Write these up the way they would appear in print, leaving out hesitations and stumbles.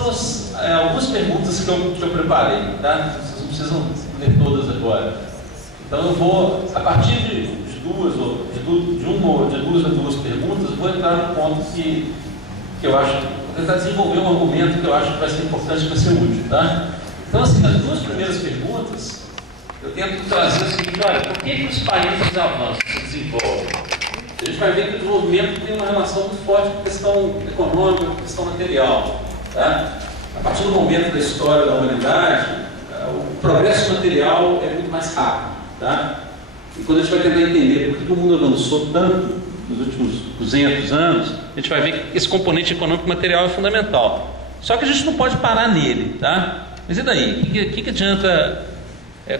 foram algumas perguntas que eu preparei, tá? Vocês não precisam ler todas agora. Então eu vou, a partir de duas ou de duas perguntas, vou entrar no ponto que eu acho, vou tentar desenvolver um argumento que eu acho que vai ser importante e vai ser útil, tá? Então, assim, as duas primeiras perguntas, eu tento trazer o seguinte: olha, por que os países avançam, se desenvolvem? A gente vai ver que o desenvolvimento tem uma relação muito forte com a questão econômica, com a questão material, tá? A partir do momento da história da humanidade, o progresso material é muito mais rápido, tá? E quando a gente vai tentar entender por que o mundo avançou tanto nos últimos 200 anos, a gente vai ver que esse componente econômico material é fundamental. Só que a gente não pode parar nele, tá? Mas e daí? O que adianta?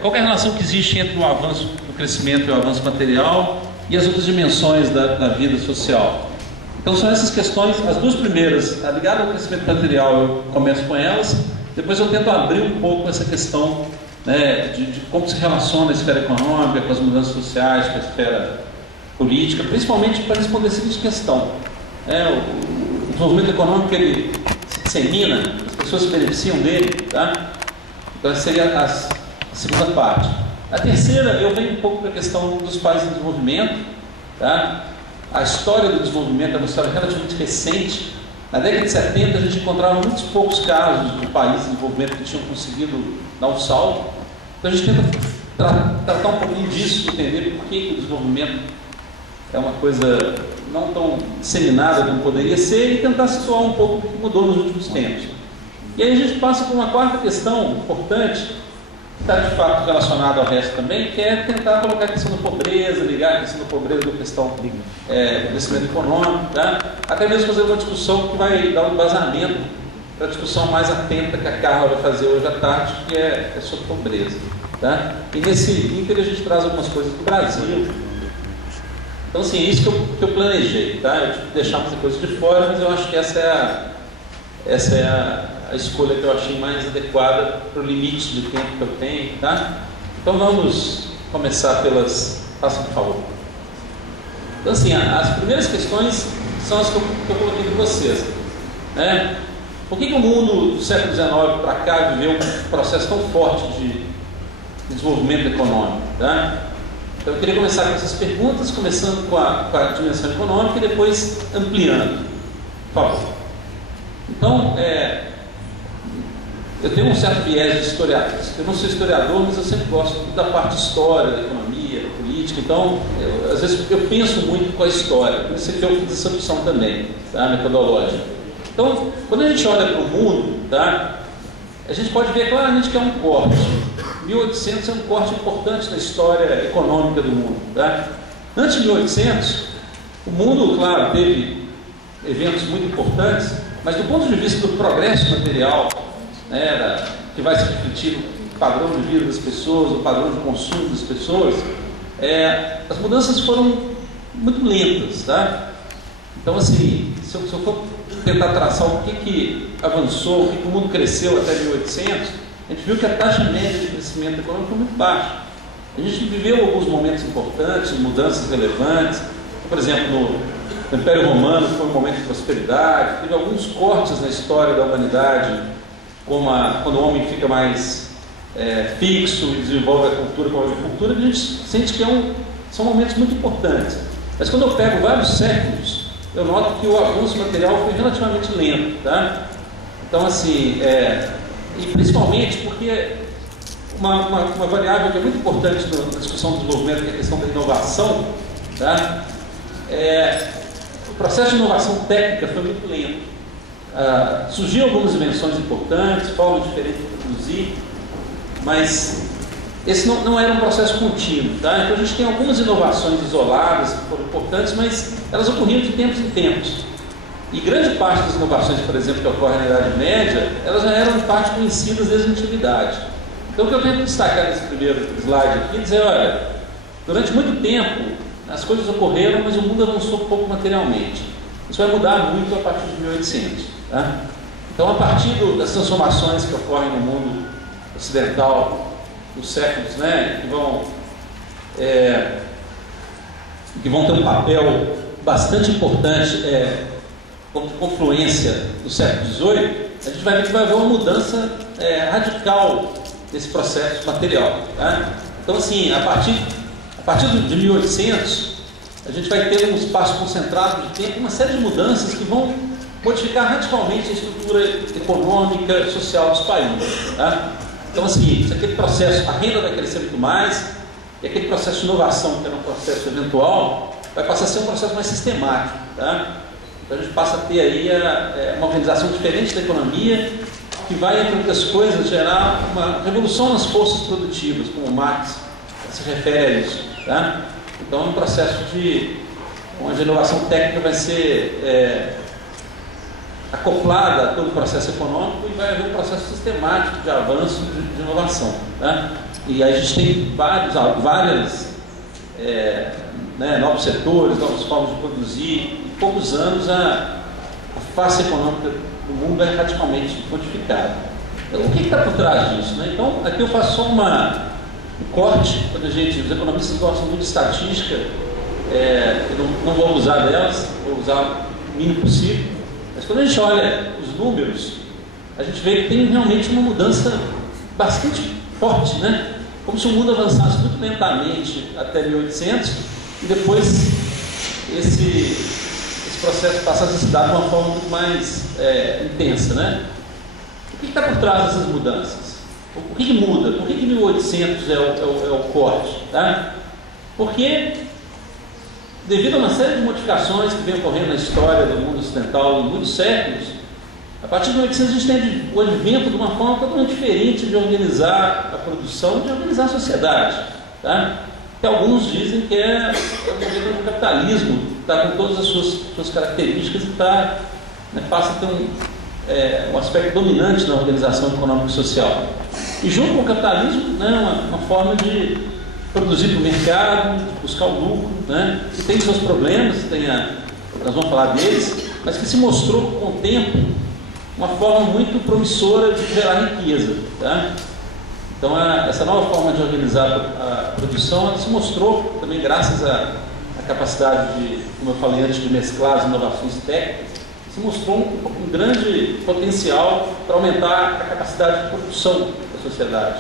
Qual é a relação que existe entre o avanço do crescimento e o avanço material e as outras dimensões da vida social? Então são essas questões, as duas primeiras, ligadas ao crescimento material, eu começo com elas, depois eu tento abrir um pouco essa questão, né, de como se relaciona a esfera econômica com as mudanças sociais, com a esfera política, principalmente para responder a seguinte questão. O desenvolvimento econômico, ele se dissemina, as pessoas se beneficiam dele, tá? Então essa seria a segunda parte. A terceira, eu venho um pouco para a questão dos países em desenvolvimento, tá? A história do desenvolvimento é uma história relativamente recente. Na década de 70 a gente encontrava muitos poucos casos de países em desenvolvimento que tinham conseguido dar um salto. Então a gente tenta tratar um pouquinho disso, entender por que o desenvolvimento é uma coisa não tão disseminada como poderia ser, e tentar situar um pouco o que mudou nos últimos tempos. E aí a gente passa por uma quarta questão importante, que está de fato relacionada ao resto também, que é tentar colocar a questão da pobreza, ligar a questão da pobreza com a questão do crescimento econômico, tá? Até mesmo fazer uma discussão que vai dar um embasamento para a discussão mais atenta que a Carla vai fazer hoje à tarde, que é sobre pobreza, tá? E nesse ínter a gente traz algumas coisas do Brasil. Então, assim, é isso que eu planejei, tá? Eu tive que deixar muita coisa de fora, mas eu acho que essa é a escolha que eu achei mais adequada para o limite de tempo que eu tenho, tá? Então vamos começar pelas... Faça por favor. Então, assim, as primeiras questões são as que eu coloquei para vocês, né? Por que o mundo do século XIX para cá viveu um processo tão forte de desenvolvimento econômico, tá? Então eu queria começar com essas perguntas, começando com a dimensão econômica e depois ampliando. Por favor. Então, eu tenho um certo viés de historiador. Eu não sou historiador, mas eu sempre gosto da parte de história, da economia, da política. Então, às vezes eu penso muito com a história. Por isso que eu fiz essa opção também, tá? Metodológica. Então, quando a gente olha para o mundo, tá? A gente pode ver claramente que é um corte. 1800 é um corte importante na história econômica do mundo, tá? Antes de 1800, o mundo, claro, teve eventos muito importantes, mas do ponto de vista do progresso material, né, que vai se refletir no padrão de vida das pessoas, no padrão de consumo das pessoas, as mudanças foram muito lentas, tá? Então, assim, se eu for tentar traçar o que avançou, o que o mundo cresceu até 1800, a gente viu que a taxa média de crescimento econômico foi muito baixa. A gente viveu alguns momentos importantes, mudanças relevantes. Por exemplo, no Império Romano foi um momento de prosperidade, teve alguns cortes na história da humanidade, como quando o homem fica mais fixo e desenvolve a cultura com a agricultura, a gente sente que são momentos muito importantes. Mas quando eu pego vários séculos, eu noto que o avanço material foi relativamente lento, tá? Então, assim, e principalmente porque uma variável que é muito importante na discussão do desenvolvimento, que é a questão da inovação, tá? O processo de inovação técnica foi muito lento. Surgiram algumas invenções importantes, formas diferentes de produzir, mas esse não era um processo contínuo, tá? Então a gente tem algumas inovações isoladas que foram importantes, mas elas ocorriam de tempos em tempos. E grande parte das inovações, por exemplo, que ocorrem na Idade Média, elas já eram, em parte, conhecidas desde a Antiguidade. Então, o que eu tento destacar nesse primeiro slide aqui é dizer, olha, durante muito tempo, as coisas ocorreram, mas o mundo avançou pouco materialmente. Isso vai mudar muito a partir de 1800. Tá? Então, a partir das transformações que ocorrem no mundo ocidental, nos séculos, né, que vão ter um papel bastante importante, como confluência do século XVIII, a gente vai ver que vai haver uma mudança radical nesse processo material. Tá? Então, assim, a partir de 1800, a gente vai ter um espaço concentrado de tempo, uma série de mudanças que vão modificar radicalmente a estrutura econômica, social dos países. Tá? Então, assim, se aquele processo, a renda vai crescer muito mais, e aquele processo de inovação, que era um processo eventual, vai passar a ser um processo mais sistemático. Tá? Então, a gente passa a ter aí uma organização diferente da economia, que vai, entre outras coisas, gerar uma revolução nas forças produtivas, como Marx se refere a isso. Tá? Então, é um processo onde a inovação técnica vai ser acoplada a todo o processo econômico e vai haver um processo sistemático de avanço de inovação. Tá? E aí a gente tem vários novos setores, novas formas de produzir. Em poucos anos, a face econômica do mundo é radicalmente modificada. O que está por trás disso? Né? Então, aqui eu faço só um corte, quando os economistas gostam muito de estatística, eu não vou usar delas, vou usar o mínimo possível, mas quando a gente olha os números, a gente vê que tem realmente uma mudança bastante forte, né? Como se o mundo avançasse muito lentamente até 1800 e depois esse processo passasse a se dar de uma forma muito mais intensa, né? O que está por trás dessas mudanças? O que muda? Por que 1800 é o corte? Tá? Porque, devido a uma série de modificações que vem ocorrendo na história do mundo ocidental em muitos séculos, a partir de 1800 a gente tem o advento de uma forma totalmente diferente de organizar a produção, de organizar a sociedade. Tá? Que alguns dizem que é o governo do capitalismo, está com todas as suas características e passa a ter um aspecto dominante na organização econômica e social. E junto com o capitalismo, né, uma forma de produzir para o mercado, de buscar o lucro, né, que tem seus problemas, nós vamos falar deles, mas que se mostrou com o tempo uma forma muito promissora de gerar riqueza. Tá? Então, essa nova forma de organizar a produção, ela se mostrou também graças à capacidade de, como eu falei antes, de mesclar as inovações técnicas, se mostrou um grande potencial para aumentar a capacidade de produção da sociedade.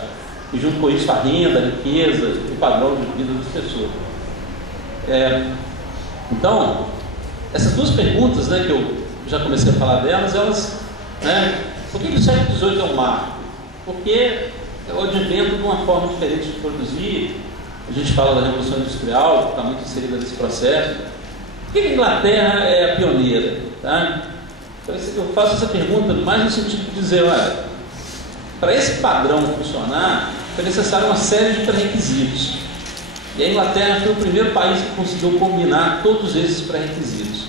E junto com isso a renda, a riqueza, o padrão de vida das pessoas. Então, essas duas perguntas, né, que eu já comecei a falar delas, por que o século XVIII é um marco? Porque é o advento de uma forma diferente de produzir. A gente fala da Revolução Industrial, que está muito inserida nesse processo. Por que a Inglaterra é a pioneira? Tá? Eu faço essa pergunta mais no sentido de dizer, olha, para esse padrão funcionar, foi necessário uma série de pré-requisitos. E a Inglaterra foi o primeiro país que conseguiu combinar todos esses pré-requisitos.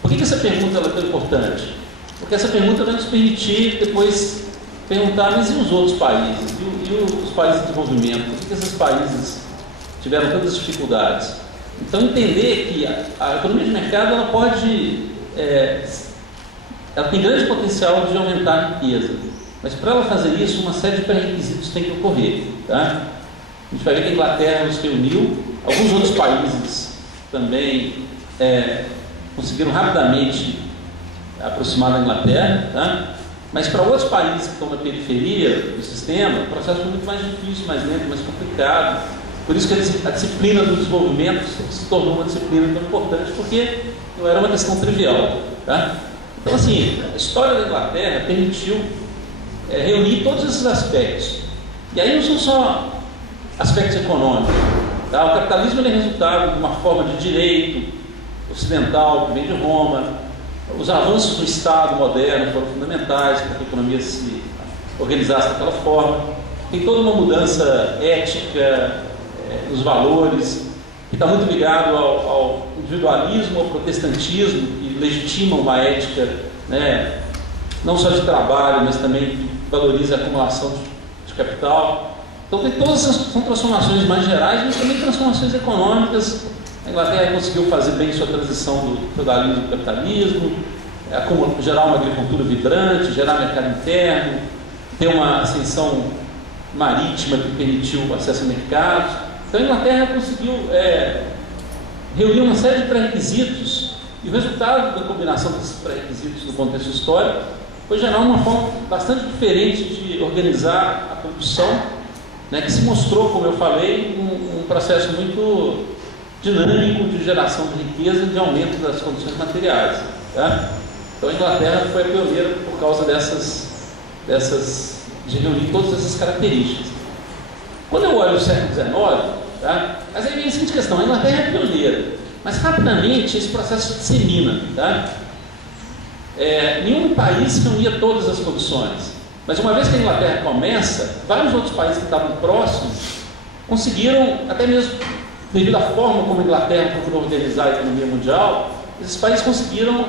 Por que essa pergunta é tão importante? Porque essa pergunta vai nos permitir depois perguntar, mas e os outros países? E os países de desenvolvimento? Por que esses países tiveram tantas dificuldades? Então, entender que a economia de mercado ela tem grande potencial de aumentar a riqueza, mas para ela fazer isso, uma série de pré-requisitos tem que ocorrer. Tá? A gente vai ver que a Inglaterra nos reuniu, alguns outros países também conseguiram rapidamente aproximar da Inglaterra, tá? Mas para outros países que estão na periferia do sistema, o processo foi muito mais difícil, mais lento, mais complicado. Por isso que a disciplina do desenvolvimento se tornou uma disciplina tão importante, porque não era uma questão trivial. Tá? Então, assim, a história da Inglaterra permitiu reunir todos esses aspectos. E aí não são só aspectos econômicos. Tá? O capitalismo é resultado de uma forma de direito ocidental que vem de Roma. Os avanços do Estado moderno foram fundamentais para que a economia se organizasse daquela forma. Tem toda uma mudança ética nos valores, que está muito ligado ao individualismo, ao protestantismo, que legitima uma ética, né, não só de trabalho, mas também que valoriza a acumulação de capital. Então, todas essas são transformações mais gerais, mas também transformações econômicas. A Inglaterra conseguiu fazer bem sua transição do feudalismo para o capitalismo, gerar uma agricultura vibrante, gerar mercado interno, ter uma ascensão marítima que permitiu o acesso a mercados. Então a Inglaterra conseguiu reunir uma série de pré-requisitos, e o resultado da combinação desses pré-requisitos no contexto histórico foi gerar uma forma bastante diferente de organizar a produção, né, que se mostrou, como eu falei, um processo muito dinâmico de geração de riqueza e de aumento das condições materiais. Tá? Então a Inglaterra foi a pioneira por causa de reunir todas essas características. Quando eu olho o século XIX, tá? Mas aí vem a seguinte questão: a Inglaterra é pioneira, mas rapidamente esse processo se dissemina. Tá? Nenhum país reunia todas as condições, mas uma vez que a Inglaterra começa, vários outros países que estavam próximos conseguiram, até mesmo devido à forma como a Inglaterra procurou organizar a economia mundial, esses países conseguiram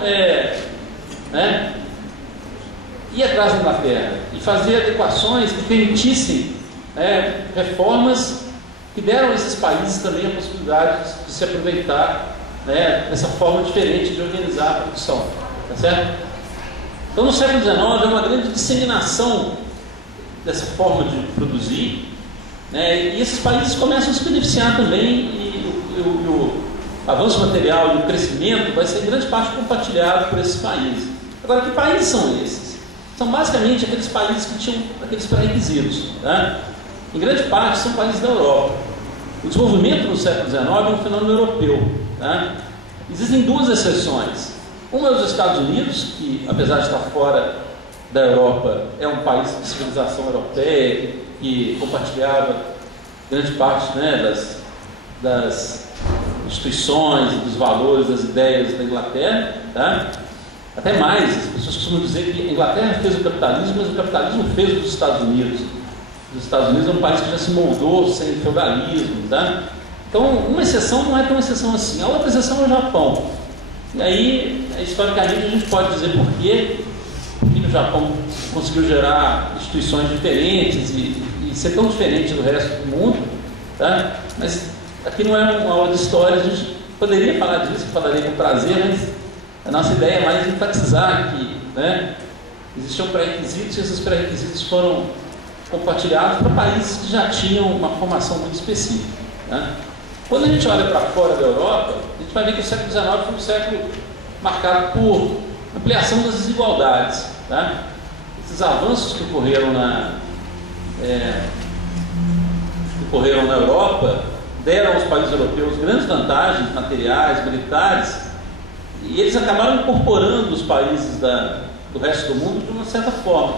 ir atrás da Inglaterra e fazer adequações que permitissem reformas que deram a esses países também a possibilidade de se aproveitar dessa forma diferente de organizar a produção. Tá certo? Então no século XIX é uma grande disseminação dessa forma de produzir, e esses países começam a se beneficiar também, e o avanço material e o crescimento vai ser em grande parte compartilhado por esses países. Agora, que países são esses? São basicamente aqueles países que tinham aqueles pré-requisitos. Tá? Em grande parte são países da Europa. O desenvolvimento no século XIX é um fenômeno europeu. Tá? Existem duas exceções. Uma é os Estados Unidos, que apesar de estar fora da Europa, é um país de civilização europeia, que compartilhava grande parte das instituições, dos valores, das ideias da Inglaterra. Tá? Até mais, as pessoas costumam dizer que a Inglaterra fez o capitalismo, mas o capitalismo fez dos Estados Unidos. Os Estados Unidos é um país que já se moldou sem feudalismo. Tá? Então, uma exceção não é tão exceção assim. A outra exceção é o Japão. E aí, historicamente, a gente pode dizer por que o Japão conseguiu gerar instituições diferentes e ser tão diferente do resto do mundo. Tá? Mas aqui não é uma aula de história, a gente poderia falar disso, falaria com prazer, mas a nossa ideia é mais enfatizar que existiam pré-requisitos e esses pré-requisitos foram compartilhados para países que já tinham uma formação muito específica. Tá? Quando a gente olha para fora da Europa, a gente vai ver que o século XIX foi um século marcado por ampliação das desigualdades. Tá? Esses avanços que ocorreram na Europa deram aos países europeus grandes vantagens materiais, militares, e eles acabaram incorporando os países do resto do mundo de uma certa forma.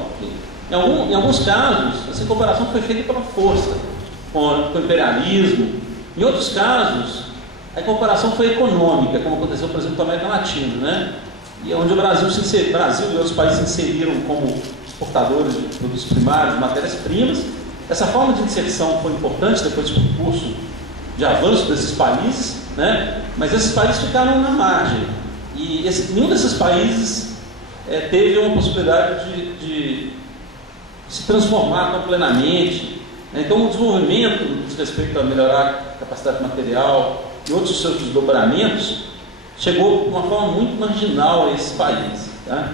Em alguns casos, essa incorporação foi feita pela força, com o imperialismo. Em outros casos, a incorporação foi econômica, como aconteceu, por exemplo, com a América Latina, e onde o Brasil e outros países se inseriram como exportadores de produtos primários, de matérias-primas. Essa forma de inserção foi importante depois do percurso de avanço desses países, mas esses países ficaram na margem. E nenhum desses países teve uma possibilidade de se transformar tão plenamente. Então, o desenvolvimento, no que diz respeito a melhorar a capacidade material e outros seus desdobramentos, chegou de uma forma muito marginal a esses países. Tá?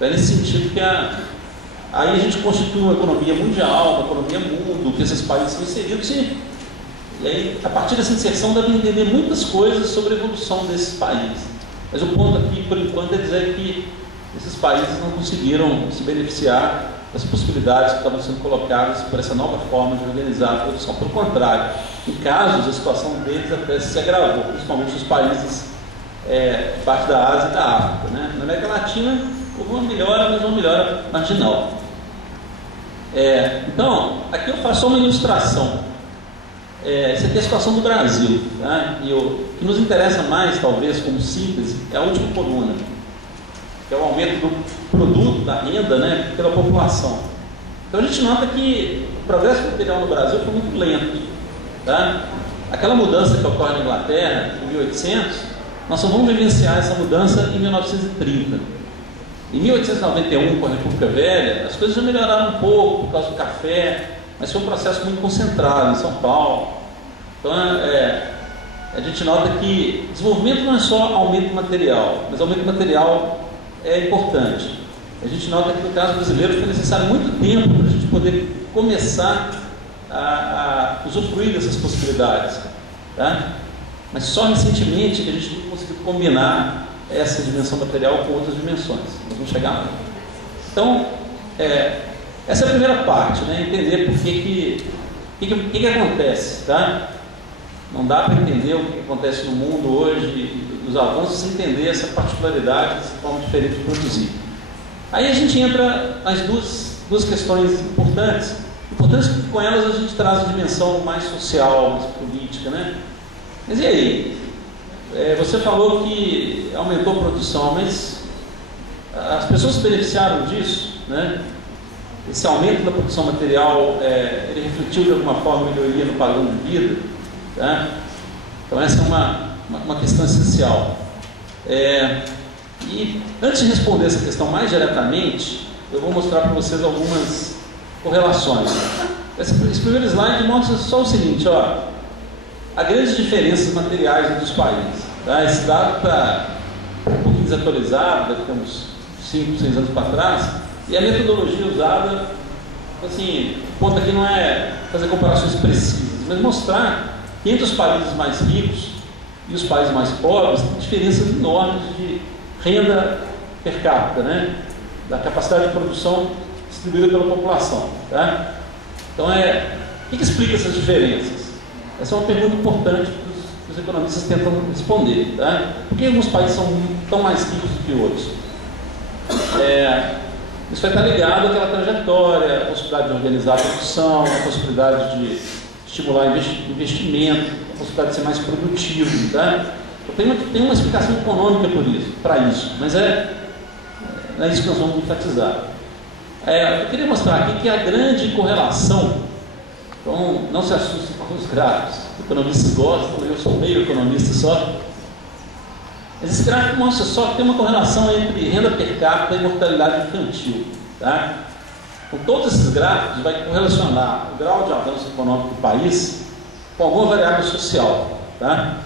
É nesse sentido que aí a gente constitui uma economia mundial, uma economia mundo, que esses países são inseridos, e aí, a partir dessa inserção, deve entender muitas coisas sobre a evolução desses países. Mas o ponto aqui, por enquanto, é dizer que esses países não conseguiram se beneficiar das possibilidades que estavam sendo colocadas por essa nova forma de organizar a produção. Pelo contrário, em casos, a situação deles até se agravou, principalmente os países de parte da Ásia e da África. Na América Latina houve uma melhora, mas uma melhora marginal. Então, aqui eu faço só uma ilustração. Essa aqui é a situação do Brasil. Tá? E o que nos interessa mais, talvez, como síntese, é a última coluna, que é o aumento do produto, da renda, pela população. Então a gente nota que o progresso material no Brasil foi muito lento. Tá? Aquela mudança que ocorre na Inglaterra, em 1800, nós só vamos vivenciar essa mudança em 1930. Em 1891, com a República Velha, as coisas já melhoraram um pouco por causa do café, mas foi um processo muito concentrado em São Paulo. Então a gente nota que desenvolvimento não é só aumento material, mas aumento material é importante. A gente nota que no caso brasileiro foi necessário muito tempo para a gente poder começar a usufruir dessas possibilidades. Tá? Mas só recentemente que a gente conseguiu combinar essa dimensão material com outras dimensões. Nós vamos chegar lá. Então, essa é a primeira parte, né? Entender por que acontece, tá? Não dá para entender o que acontece no mundo hoje, os avanços, sem entender essa particularidade, essa forma diferente de produzir. Aí a gente entra nas duas questões importantes porque com elas a gente traz a dimensão mais social, mais política, né? Mas e aí? Você falou que aumentou a produção, mas as pessoas se beneficiaram disso, né? Esse aumento da produção material, ele refletiu de alguma forma melhoria no padrão de vida, tá? Então essa é uma questão essencial. E antes de responder essa questão mais diretamente, eu vou mostrar para vocês algumas correlações. Esse primeiro slide mostra só o seguinte, ó, há grandes diferenças materiais entre os países, tá? Esse dado está um pouquinho desatualizado, deve ter uns 5, 6 anos para trás, e a metodologia usada, assim, o ponto aqui não é fazer comparações precisas, mas mostrar que entre os países mais ricos e os países mais pobres tem diferenças enormes de renda per capita, né? Da capacidade de produção distribuída pela população, tá? Então, o que explica essas diferenças? Essa é uma pergunta importante que os economistas tentam responder, tá? Por que alguns países são tão mais ricos do que outros? Isso vai estar ligado àquela trajetória, a possibilidade de organizar a produção, a possibilidade de estimular investimento, a possibilidade de ser mais produtivo, tá? Então, tem uma explicação econômica para isso, mas não é isso que nós vamos enfatizar. Eu queria mostrar aqui que a grande correlação, então não se assustem com os gráficos, os economistas gostam, eu sou meio economista só, mas esse gráfico mostra só que tem uma correlação entre renda per capita e mortalidade infantil, tá? Com todos esses gráficos vai correlacionar o grau de avanço econômico do país com alguma variável social, tá?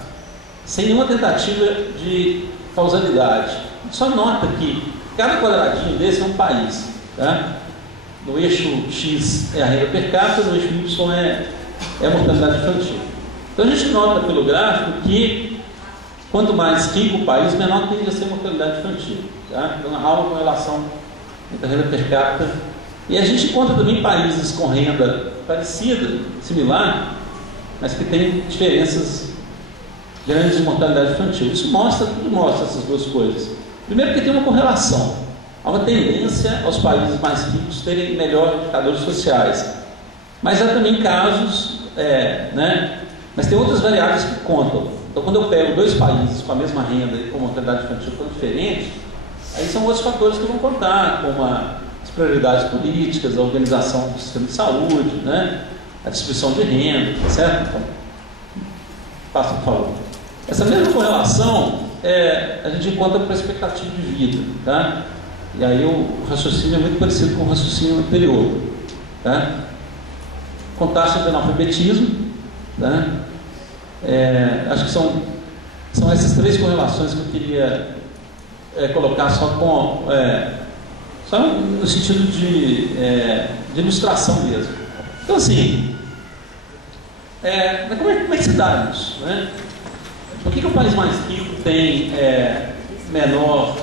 Sem nenhuma tentativa de causalidade. Só nota que cada quadradinho desse é um país, tá? No eixo X é a renda per capita, no eixo Y é a mortalidade infantil. Então a gente nota pelo gráfico que quanto mais rico o país, menor tende a ser a mortalidade infantil, tá? Então há uma correlação entre a renda per capita. E a gente encontra também países com renda parecida, similar, mas que tem diferenças grandes de mortalidade infantil. Isso tudo mostra essas duas coisas. Primeiro, que tem uma correlação. Há uma tendência aos países mais ricos terem melhores indicadores sociais. Mas há também casos, né? Mas tem outras variáveis que contam. Então, quando eu pego dois países com a mesma renda e com mortalidade infantil tão diferente, aí são outros fatores que vão contar, como as prioridades políticas, a organização do sistema de saúde, né? A distribuição de renda, certo? Então, passa, por favor. Essa mesma correlação a gente encontra para a expectativa de vida, tá? E aí o raciocínio é muito parecido com o raciocínio anterior, tá? Com taxa de analfabetismo, tá? Acho que são essas três correlações que eu queria colocar só no sentido de ilustração mesmo. Então, assim, mas como é que se dá isso, né? Por que o país mais rico tem melhores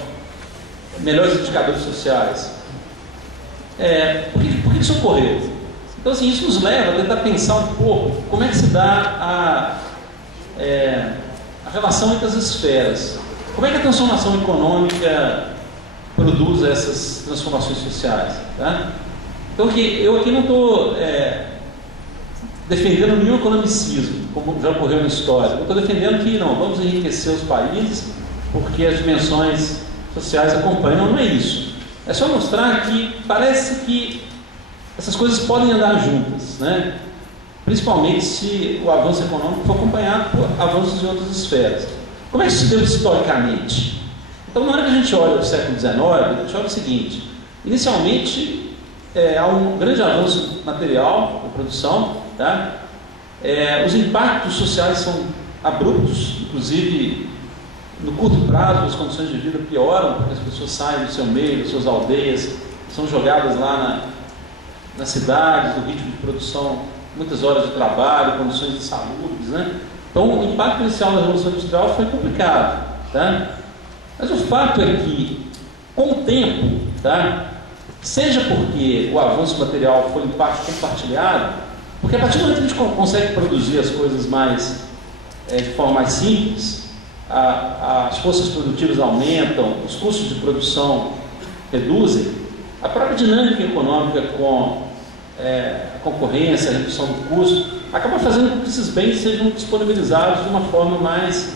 indicadores sociais? Por que isso ocorreu? Então, assim, isso nos leva a tentar pensar um pouco como é que se dá a relação entre as esferas. Como é que a transformação econômica produz essas transformações sociais, tá? Então, eu aqui não estou defendendo nenhum economicismo, como já ocorreu na história. Eu estou defendendo que não, vamos enriquecer os países porque as dimensões sociais acompanham. Não é isso. É só mostrar que parece que essas coisas podem andar juntas, né? Principalmente se o avanço econômico for acompanhado por avanços em outras esferas. Como é que isso se deu historicamente? Então, na hora que a gente olha o século XIX, a gente olha o seguinte: inicialmente há um grande avanço material na produção, tá? Os impactos sociais são abruptos, inclusive no curto prazo as condições de vida pioram, porque as pessoas saem do seu meio, das suas aldeias, são jogadas lá nas cidades, no ritmo de produção, muitas horas de trabalho, condições insalubres, né? Então o impacto inicial da Revolução Industrial foi complicado, tá? Mas o fato é que, com o tempo, tá? seja porque o avanço material foi em parte compartilhado, porque a partir do momento que a gente consegue produzir as coisas mais, de forma mais simples, as forças produtivas aumentam, os custos de produção reduzem, a própria dinâmica econômica com a concorrência, a redução do custo, acaba fazendo com que esses bens sejam disponibilizados de uma forma mais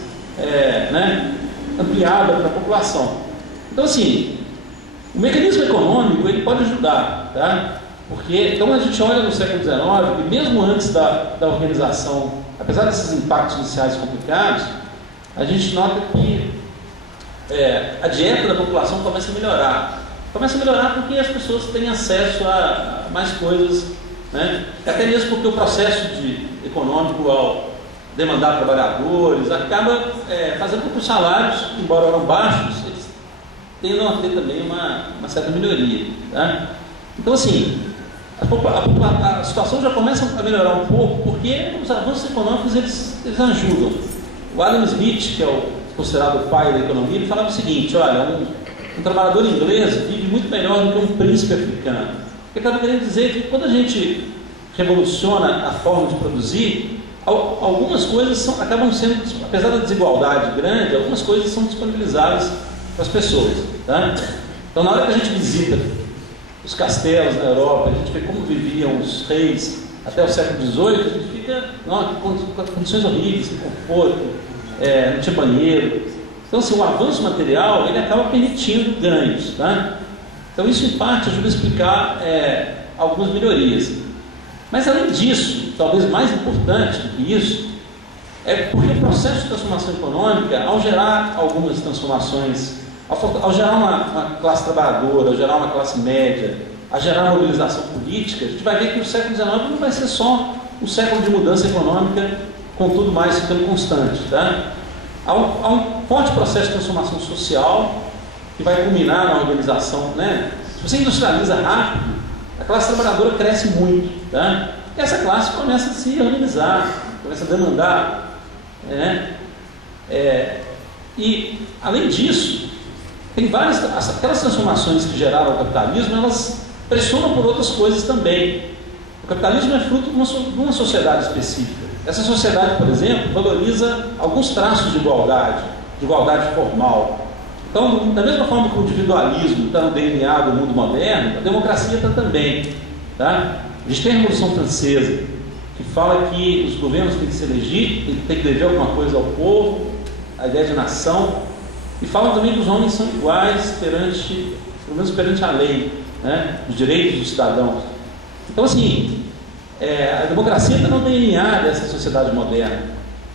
ampliada para a população. Então, assim, o mecanismo econômico ele pode ajudar, tá? Porque, então, a gente olha no século XIX, e mesmo antes da organização, apesar desses impactos iniciais complicados, a gente nota que a dieta da população começa a melhorar. Começa a melhorar porque as pessoas têm acesso a mais coisas, né? Até mesmo porque o processo econômico, ao demandar trabalhadores, acaba fazendo com que os salários, embora eram baixos, eles tendam a ter também uma certa melhoria, tá? Então, assim, a situação já começa a melhorar um pouco porque os avanços econômicos eles ajudam. O Adam Smith, que é considerado o pai da economia, ele falava o seguinte: olha, um trabalhador inglês vive muito melhor do que um príncipe africano. Ele estava querendo dizer que quando a gente revoluciona a forma de produzir, algumas coisas acabam sendo, apesar da desigualdade grande, algumas coisas são disponibilizadas para as pessoas, tá? Então, na hora que a gente visita os castelos na Europa, a gente vê como viviam os reis até o século XVIII, a gente fica, com condições horríveis, sem conforto, não tinha banheiro. Então, assim, o avanço material, ele acaba permitindo ganhos, tá? Então, isso, em parte, ajuda a explicar algumas melhorias. Mas, além disso, talvez mais importante do que isso, é porque o processo de transformação econômica, ao gerar algumas transformações, ao gerar uma classe trabalhadora, ao gerar uma classe média, a gerar uma mobilização política, a gente vai ver que o século XIX não vai ser só um século de mudança econômica, com tudo mais ficando constante, tá? Há um forte processo de transformação social que vai culminar na organização, né? Se você industrializa rápido, a classe trabalhadora cresce muito, tá? E essa classe começa a se organizar, começa a demandar, né? E, além disso, tem aquelas transformações que geraram o capitalismo, elas pressionam por outras coisas também. O capitalismo é fruto de uma sociedade específica. Essa sociedade, por exemplo, valoriza alguns traços de igualdade formal. Então, da mesma forma que o individualismo está no DNA do mundo moderno, a democracia está também, tá? A gente tem a Revolução Francesa, que fala que os governos têm que se eleger, têm que dever alguma coisa ao povo, a ideia de nação, e fala também que os homens são iguais perante, pelo menos perante a lei, né? Os direitos dos cidadãos. Então, assim, a democracia está no DNA dessa sociedade moderna.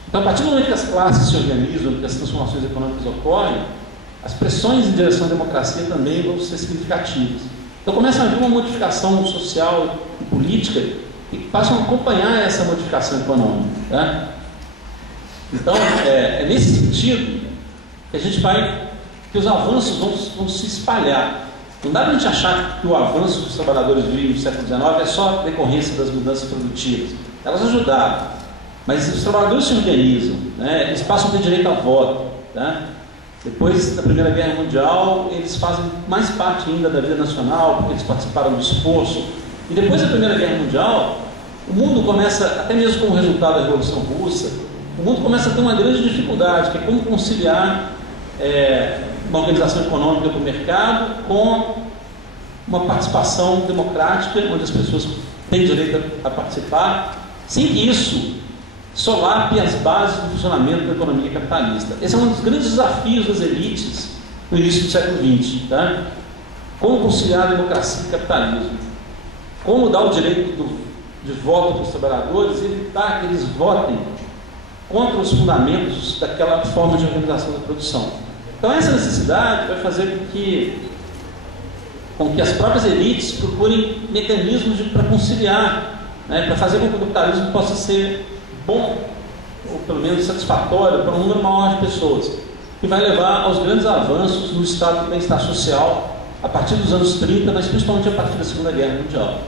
Então, a partir do momento que as classes se organizam, que as transformações econômicas ocorrem, as pressões em direção à democracia também vão ser significativas. Então, começa a haver uma modificação social e política que passam a acompanhar essa modificação econômica, tá? Então, é nesse sentido que a gente que os avanços vão se espalhar. Não dá para a gente achar que o avanço dos trabalhadores vivem no século XIX é só decorrência das mudanças produtivas. Elas ajudaram, mas os trabalhadores se organizam, né? Eles passam a ter direito a voto, tá? Depois da Primeira Guerra Mundial, eles fazem mais parte ainda da vida nacional, porque eles participaram do esforço. E depois da Primeira Guerra Mundial, o mundo começa, até mesmo com o resultado da Revolução Russa, o mundo começa a ter uma grande dificuldade, que é como conciliar uma organização econômica do mercado com uma participação democrática, onde as pessoas têm direito a participar, sem que isso solape as bases do funcionamento da economia capitalista. Esse é um dos grandes desafios das elites no início do século XX, tá? Como conciliar a democracia e o capitalismo? Como dar o direito de voto para os trabalhadores e evitar que eles votem contra os fundamentos daquela forma de organização da produção. Então, essa necessidade vai fazer com que as próprias elites procurem mecanismos para conciliar, né, para fazer com que o capitalismo possa ser bom, ou pelo menos satisfatório, para um número maior de pessoas, que vai levar aos grandes avanços no estado de bem-estar social a partir dos anos 30, mas principalmente a partir da Segunda Guerra Mundial.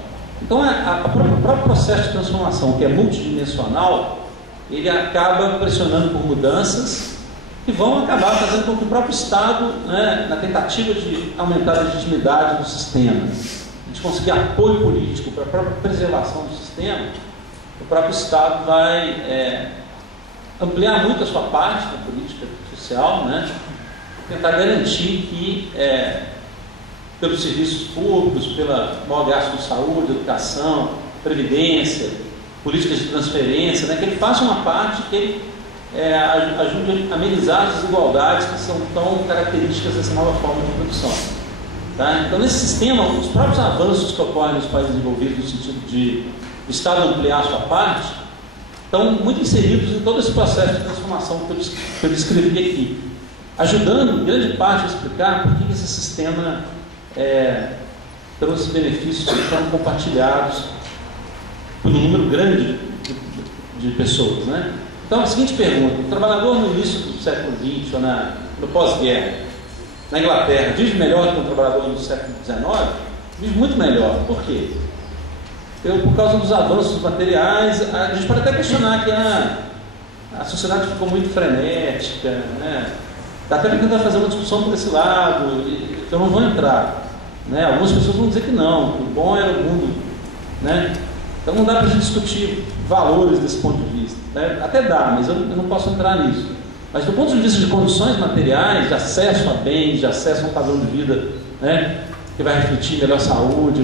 Então, o próprio processo de transformação, que é multidimensional, ele acaba pressionando por mudanças que vão acabar fazendo com que o próprio Estado, né, na tentativa de aumentar a legitimidade do sistema, de conseguir apoio político para a própria preservação do sistema, o próprio Estado vai ampliar muito a sua parte na política social, né, tentar garantir que, pelos serviços públicos, pela maior gasto de saúde, educação, previdência, políticas de transferência, né, que ele faça uma parte que ele ajude a amenizar as desigualdades que são tão características dessa nova forma de produção. Tá? Então, nesse sistema, os próprios avanços que ocorrem nos países desenvolvidos, no sentido de o Estado ampliar a sua parte, estão muito inseridos em todo esse processo de transformação que eu descrevi aqui, ajudando, em grande parte, a explicar por que esse sistema trouxe benefícios que foram compartilhados por um número grande de pessoas, né? Então, a seguinte pergunta: o trabalhador no início do século XX, ou no pós-guerra, na Inglaterra, vive melhor do que um trabalhador no século XIX? Vive muito melhor. Por quê? Por causa dos avanços materiais. A gente pode até questionar que a sociedade ficou muito frenética, né? Dá até para tentar fazer uma discussão por esse lado, que eu não vou entrar, né? Algumas pessoas vão dizer que não, que o bom era o mundo, né? Então não dá para a gente discutir valores desse ponto de vista, né? Até dá, mas eu não posso entrar nisso. Mas do ponto de vista de condições materiais, de acesso a bens, de acesso a um padrão de vida, né, que vai refletir melhor saúde,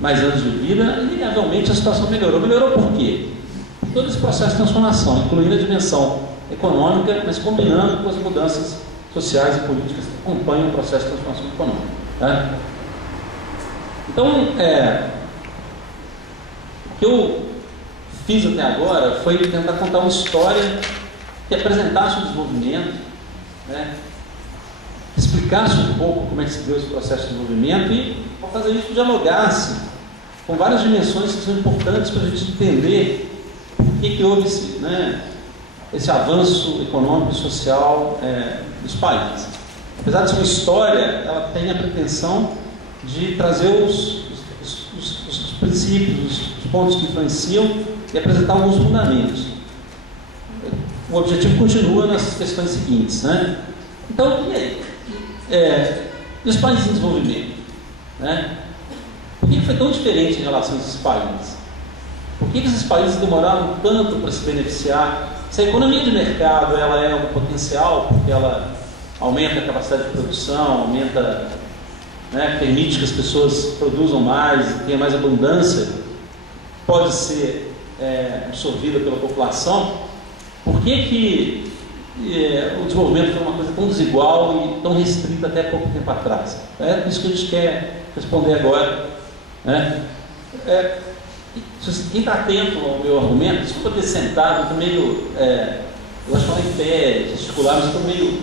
mais anos de vida, inegavelmente a situação melhorou. Melhorou por quê? Por todo esse processo de transformação, incluindo a dimensão econômica, mas combinando com as mudanças sociais e políticas que acompanham o processo de transformação econômica. Tá? Então, o que eu fiz até agora foi tentar contar uma história que apresentasse o desenvolvimento, né, explicasse um pouco como é que se deu esse processo de desenvolvimento e, ao fazer isso, dialogasse com várias dimensões que são importantes para a gente entender por que houve esse avanço econômico e social dos países. Apesar de ser uma história, ela tem a pretensão de trazer os princípios, os pontos que influenciam e apresentar alguns fundamentos. O objetivo continua nas questões seguintes, né? Então, e os países em desenvolvimento, né? Por que foi tão diferente em relação a esses países? Por que esses países demoraram tanto para se beneficiar? Se a economia de mercado ela é um potencial, porque ela aumenta a capacidade de produção, aumenta, né, permite que as pessoas produzam mais, tenha mais abundância, pode ser absorvida pela população. Por que o desenvolvimento foi uma coisa tão desigual e tão restrita até pouco tempo atrás? É isso que a gente quer responder agora, né? Quem está atento ao meu argumento, desculpa ter sentado, eu estou meio, eu acho que falar em pé, gesticular, mas estou meio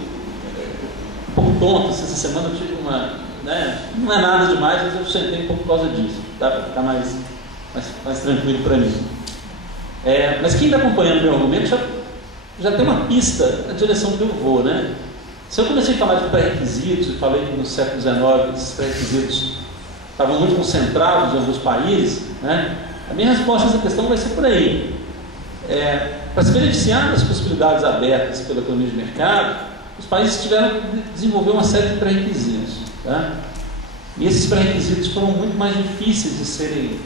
um pouco tonto. Essa semana eu tive não é nada demais, mas eu sentei um pouco por causa disso, tá? Para ficar mais tranquilo para mim. Mas quem está acompanhando o meu argumento já tem uma pista na direção que eu vou, né? Se eu comecei a falar de pré-requisitos e falei que no século XIX esses pré-requisitos estavam muito concentrados em alguns países, né? A minha resposta a essa questão vai ser por aí. Para se beneficiar das possibilidades abertas pela economia de mercado, os países tiveram que desenvolver uma série de pré-requisitos, tá? E esses pré-requisitos foram muito mais difíceis de serem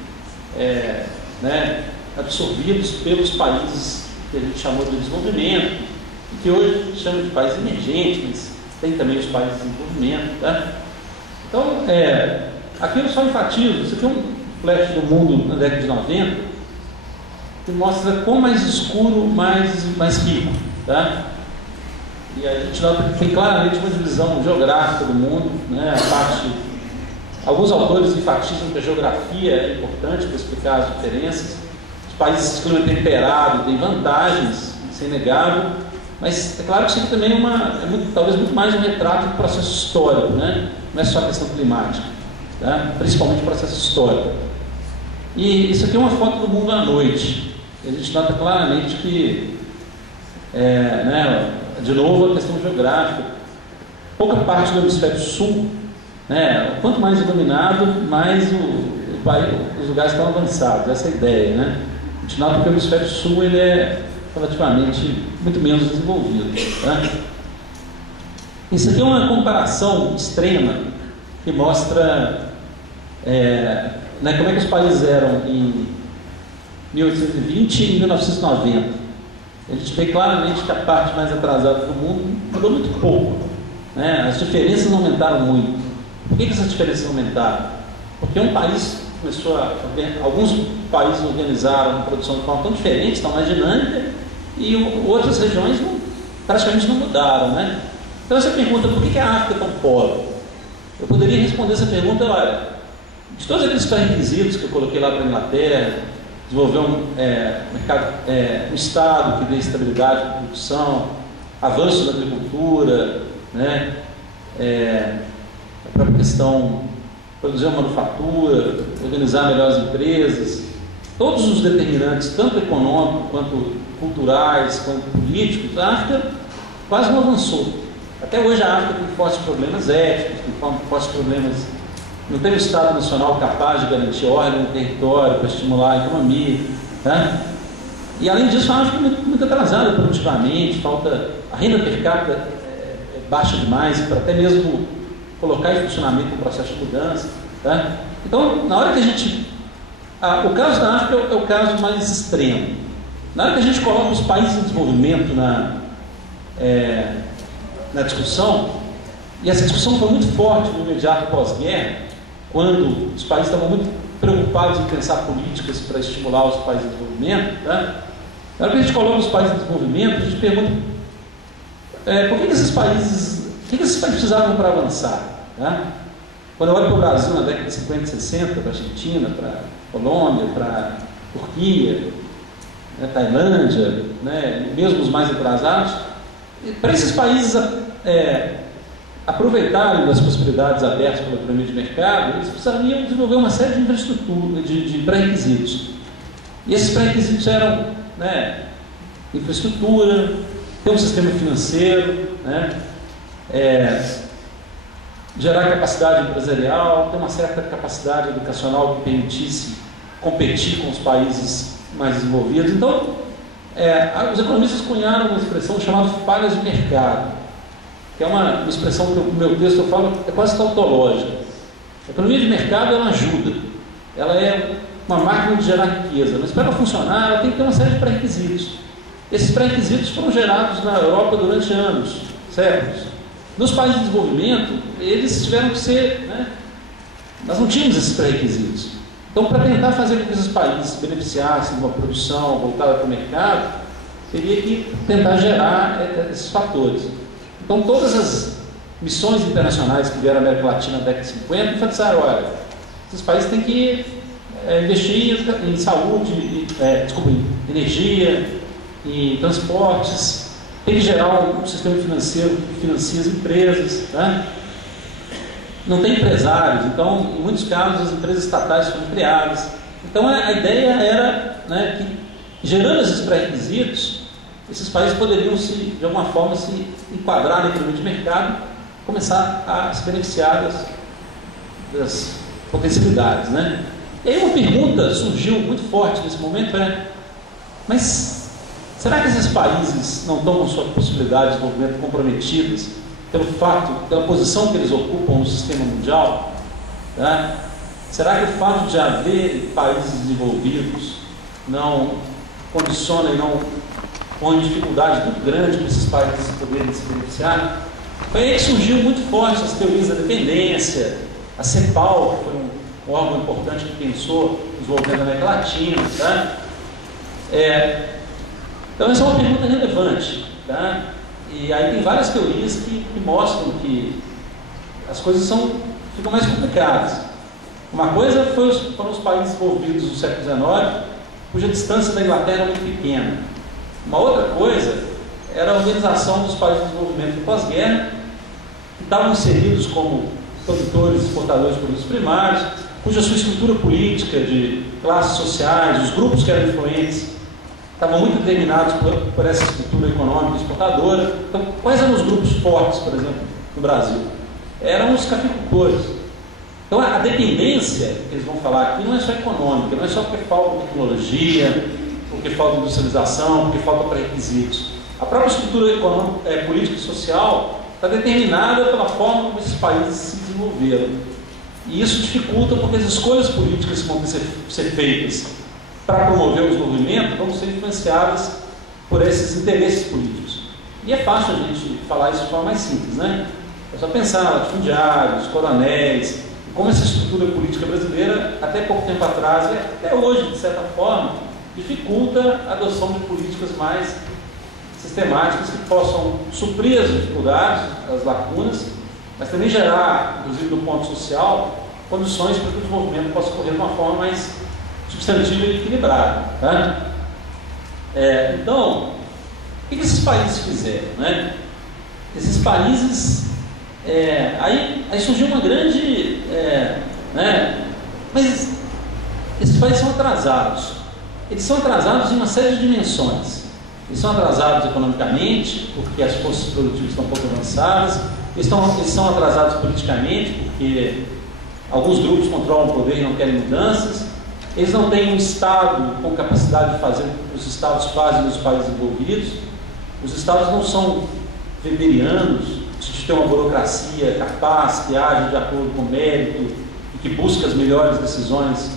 absorvidos pelos países que a gente chamou de desenvolvimento, e que hoje a gente chama de países emergentes, mas tem também os países de desenvolvimento, tá? Então, aqui eu só enfatizo, isso aqui é um flash do mundo na década de 90, que mostra quão mais escuro, mais rico, tá? E a gente nota que tem claramente uma divisão geográfica do mundo, né? Alguns autores enfatizam que a geografia é importante para explicar as diferenças. Os países de clima temperado têm vantagens, isso é inegável, mas é claro que isso aqui também talvez muito mais um retrato do processo histórico, né? Não é só a questão climática, tá? Principalmente o processo histórico. E isso aqui é uma foto do mundo à noite. E a gente nota claramente que, de novo, a questão geográfica. Pouca parte do hemisfério sul, né? Quanto mais iluminado, mais os lugares estão avançados. Essa é a ideia, né? A gente nota que o hemisfério sul ele é relativamente muito menos desenvolvido. Tá? Isso aqui é uma comparação extrema que mostra como é que os países eram em 1820 e 1990. A gente vê claramente que a parte mais atrasada do mundo mudou muito pouco. Né? As diferenças não aumentaram muito. Por que essas diferenças aumentaram? Porque um país começou alguns países organizaram a produção de forma tão diferente, estão mais dinâmica, e outras regiões praticamente não mudaram. Né? Então você pergunta, por que a África é tão pobre? Eu poderia responder essa pergunta, olha, de todos aqueles pré-requisitos que eu coloquei lá para a Inglaterra, desenvolver um Estado que dê estabilidade para a produção, avanço da agricultura, né? A própria questão de produzir uma manufatura, organizar melhor as empresas, todos os determinantes, tanto econômicos, quanto culturais, quanto políticos, a África quase não avançou. Até hoje a África tem fortes problemas éticos, tem fortes problemas. Não tem um Estado nacional capaz de garantir ordem no território para estimular a economia. Tá? E além disso, a África é muito atrasada produtivamente, a renda per capita é baixa demais para até mesmo colocar em funcionamento o processo de mudança. Tá? Então, na hora que a gente... o caso da África é o caso mais extremo. Na hora que a gente coloca os países em desenvolvimento na discussão, e essa discussão foi muito forte no imediato pós-guerra, quando os países estavam muito preocupados em pensar políticas para estimular os países em desenvolvimento. Tá? Na hora que a gente coloca os países em desenvolvimento, a gente pergunta por que esses países precisavam para avançar. Tá? Quando eu olho para o Brasil na década de 50 e 60, para a Argentina, para a Colômbia, para a Turquia, Tailândia, né, mesmo os mais atrasados, para esses países aproveitarem das possibilidades abertas pela economia de mercado, eles precisariam desenvolver uma série de infraestrutura, de pré-requisitos. E esses pré-requisitos eram, né, infraestrutura, ter um sistema financeiro, né, gerar capacidade empresarial, ter uma certa capacidade educacional que permitisse competir com os países mais desenvolvidos. Então, os economistas cunharam uma expressão chamada falhas de mercado, que é uma expressão que no meu texto eu falo, é quase tautológica. A economia de mercado ela ajuda, ela é uma máquina de gerar riqueza, mas para ela funcionar ela tem que ter uma série de pré-requisitos. Esses pré-requisitos foram gerados na Europa durante anos, séculos. Nos países de desenvolvimento, eles tiveram que ser, né, nós não tínhamos esses pré-requisitos. Então, para tentar fazer com que esses países se beneficiassem de uma produção voltada para o mercado, teria que tentar gerar esses fatores. Então, todas as missões internacionais que vieram à América Latina na década de 50 enfatizaram, olha, esses países têm que investir em saúde, em energia, em transportes, tem que gerar um sistema financeiro que financia as empresas. Né? Não tem empresários, então, em muitos casos, as empresas estatais foram criadas. Então, a ideia era, né, que, gerando esses pré-requisitos, esses países poderiam, de alguma forma, se enquadrar na economia de mercado, começar a se beneficiar das potencialidades. Né? E aí uma pergunta surgiu muito forte nesse momento, mas será que esses países não estão com suas possibilidades de desenvolvimento comprometidas pelo fato, pela posição que eles ocupam no sistema mundial? Tá? Será que o fato de haver países desenvolvidos não condiciona e não põe dificuldade muito grande para esses países poderem se beneficiar? Foi aí que surgiu muito forte as teorias da dependência, a CEPAL, que foi um órgão importante que pensou no desenvolvimento da América Latina. Tá? Então essa é uma pergunta relevante. Tá? E aí tem várias teorias que mostram que as coisas ficam mais complicadas. Uma coisa foram os países desenvolvidos do século XIX, cuja distância da Inglaterra é muito pequena. Uma outra coisa era a organização dos países de desenvolvimento pós-guerra, que estavam inseridos como produtores e exportadores de produtos primários, cuja sua estrutura política de classes sociais, os grupos que eram influentes, estavam muito determinados por essa estrutura econômica exportadora. Então, quais eram os grupos fortes, por exemplo, no Brasil? Eram os cafeicultores. Então, a dependência que eles vão falar aqui não é só econômica, não é só porque falta tecnologia, porque falta industrialização, porque falta pré-requisitos. A própria estrutura econômica, política e social está determinada pela forma como esses países se desenvolveram. E isso dificulta porque as escolhas políticas que vão ser feitas para promover o desenvolvimento vão ser influenciadas por esses interesses políticos. E é fácil a gente falar isso de forma mais simples, né? É só pensar latifundiários, coronéis, como essa estrutura política brasileira, até pouco tempo atrás, e até hoje, de certa forma, dificulta a adoção de políticas mais sistemáticas que possam suprir as dificuldades, as lacunas, mas também gerar, inclusive do ponto social, condições para que o desenvolvimento possa ocorrer de uma forma mais substantiva e equilibrada. Tá? Então, o que esses países fizeram? Né? Esses países, aí surgiu uma grande... mas esses países são atrasados. Eles são atrasados em uma série de dimensões. Eles são atrasados economicamente, porque as forças produtivas estão um pouco avançadas. Eles são atrasados politicamente, porque alguns grupos controlam o poder e não querem mudanças. Eles não têm um Estado com capacidade de fazer o que os Estados fazem nos países envolvidos. Os Estados não são weberianos, de ter uma burocracia capaz, que age de acordo com o mérito e que busca as melhores decisões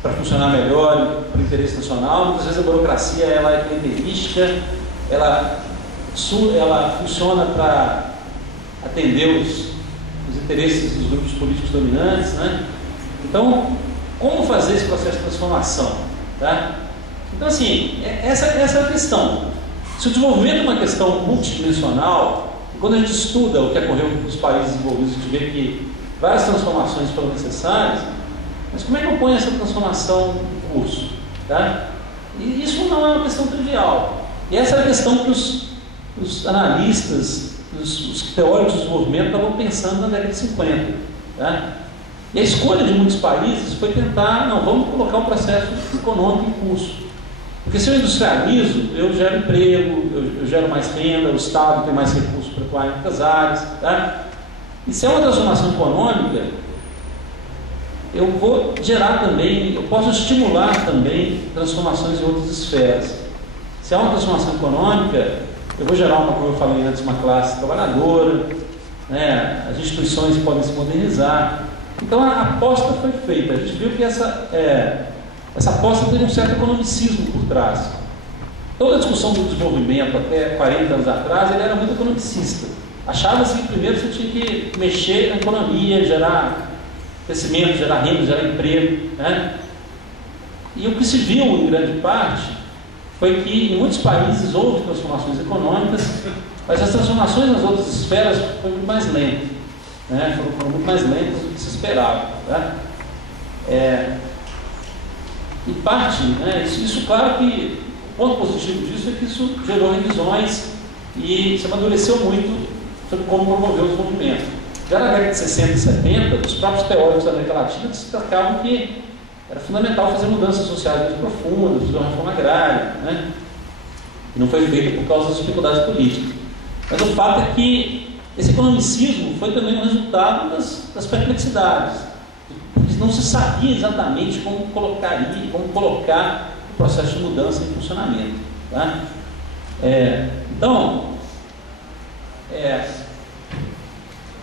para funcionar melhor, para o interesse nacional. Muitas vezes a burocracia ela é clientelística, ela funciona para atender os interesses dos grupos políticos dominantes, né? Então, como fazer esse processo de transformação? Tá? Então, assim, essa é a questão. Se o desenvolvimento é uma questão multidimensional, quando a gente estuda o que ocorreu nos países envolvidos, a gente vê que várias transformações foram necessárias, mas como é que eu ponho essa transformação em curso? Tá? E isso não é uma questão trivial. E essa é a questão que os analistas, os teóricos do desenvolvimento estavam pensando na década de 50. Tá? E a escolha de muitos países foi tentar, vamos colocar um processo econômico em curso. Porque se eu industrializo, eu gero emprego, eu gero mais renda, o Estado tem mais recursos para atuar em outras áreas. Tá? E se é uma transformação econômica, eu vou gerar também, eu posso estimular também transformações em outras esferas. Se é uma transformação econômica, eu vou gerar, como eu falei antes, uma classe trabalhadora, né? As instituições podem se modernizar. Então a aposta foi feita. A gente viu que essa aposta tem um certo economicismo por trás. Toda a discussão do desenvolvimento até 40 anos atrás, ele era muito economicista. Achava-se que primeiro você tinha que mexer na economia, gerar crescimento, gerar renda, gerar emprego. Né? E o que se viu, em grande parte, foi que em muitos países houve transformações econômicas, mas as transformações nas outras esferas foram muito mais lentas. Né? Foram muito mais lentas do que se esperava. Tá? Em parte, né, isso claro que o ponto positivo disso é que isso gerou revisões e se amadureceu muito sobre como promover o desenvolvimento. Já na década de 60 e 70, os próprios teóricos da América Latina destacavam que era fundamental fazer mudanças sociais muito profundas, fazer uma reforma agrária, né? E não foi feito por causa das dificuldades políticas. Mas o fato é que esse economicismo foi também um resultado das perplexidades. Não se sabia exatamente como colocar o processo de mudança em funcionamento. Tá?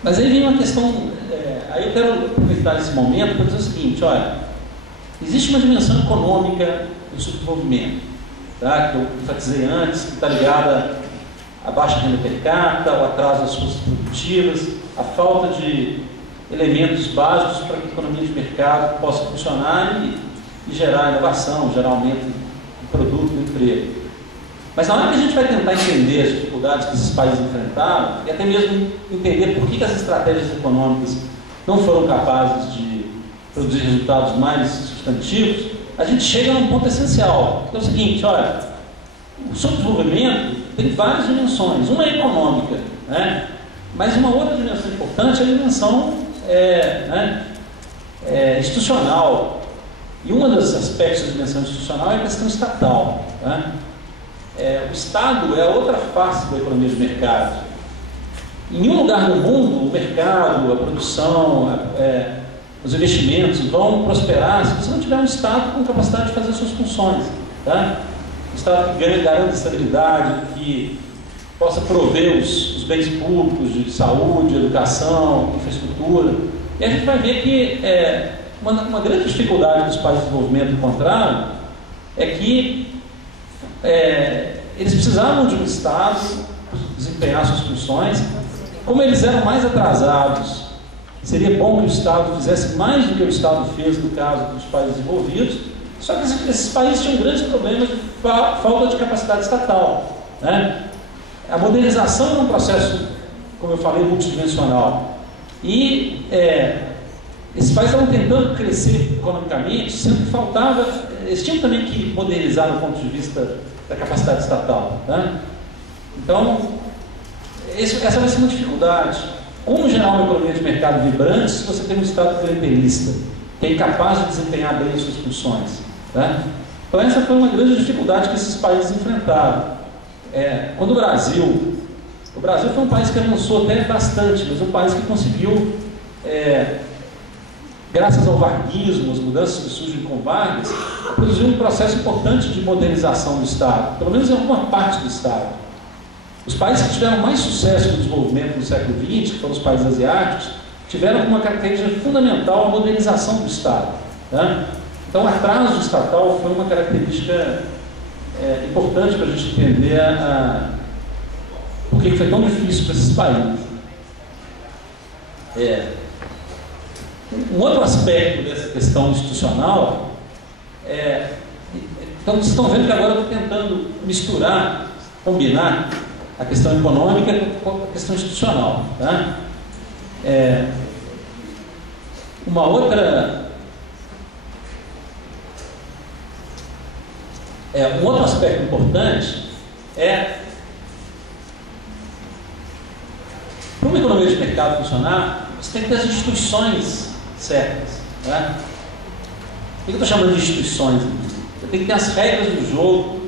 Mas aí vem uma questão, aí eu quero aproveitar esse momento para dizer o seguinte, olha, existe uma dimensão econômica do subdesenvolvimento, tá? Que eu enfatizei antes, que está ligada à baixa renda per capita, ao atraso das forças produtivas, à falta de elementos básicos para que a economia de mercado possa funcionar e gerar inovação, gerar aumento do produto, do emprego. Mas na hora que a gente vai tentar entender as dificuldades que esses países enfrentaram, e até mesmo entender por que as estratégias econômicas não foram capazes de produzir resultados mais substantivos, a gente chega num ponto essencial, que é o seguinte, olha, o subdesenvolvimento tem várias dimensões. Uma é econômica, né? Mas uma outra dimensão importante é a dimensão institucional. E um dos aspectos da dimensão institucional é a questão estatal. Né? O Estado é a outra face da economia de mercado. Em nenhum lugar no mundo, o mercado, a produção, os investimentos vão prosperar se você não tiver um Estado com capacidade de fazer suas funções. Tá? Estado que garanta estabilidade, que possa prover os bens públicos de saúde, educação, infraestrutura. E a gente vai ver que uma grande dificuldade que os países de desenvolvimento encontraram é que eles precisavam de um Estado desempenhar suas funções. Como eles eram mais atrasados, seria bom que o Estado fizesse mais do que o Estado fez no caso dos países desenvolvidos, só que esses países tinham grandes problemas de falta de capacidade estatal, né? A modernização é um processo, como eu falei, multidimensional. E esses países estavam tentando crescer economicamente, sendo que faltava, eles tinham também que modernizar do ponto de vista da capacidade estatal, né? Então, essa vai ser uma dificuldade. Como gerar uma economia de mercado vibrante se você tem um Estado clientelista, que é incapaz de desempenhar bem as suas funções, né? Então, essa foi uma grande dificuldade que esses países enfrentaram. Quando o Brasil foi um país que avançou até bastante, mas um país que conseguiu, graças ao varguismo, as mudanças que surgem com Vargas, produzir um processo importante de modernização do Estado, pelo menos em alguma parte do Estado. Os países que tiveram mais sucesso no desenvolvimento no século XX, que foram os países asiáticos, tiveram como uma característica fundamental a modernização do Estado, né? Então, o atraso estatal foi uma característica importante para a gente entender por que foi tão difícil para esses países. Um outro aspecto dessa questão institucional então vocês estão vendo que agora eu estou tentando misturar, combinar a questão econômica com a questão institucional, tá? Um outro aspecto importante para uma economia de mercado funcionar, você tem que ter as instituições certas, né? O que eu estou chamando de instituições? Você tem que ter as regras do jogo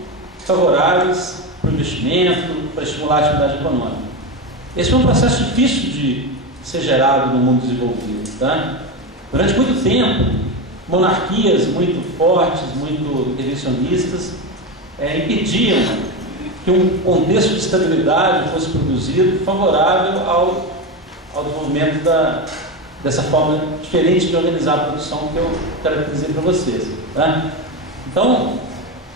favoráveis para o investimento, para estimular a atividade econômica. Esse foi um processo difícil de ser gerado no mundo desenvolvido, tá? Durante muito tempo, monarquias muito fortes, muito intervencionistas, impediam que um contexto de estabilidade fosse produzido favorável ao desenvolvimento dessa forma diferente de organizar a produção que eu caracterizei para vocês, tá? Então,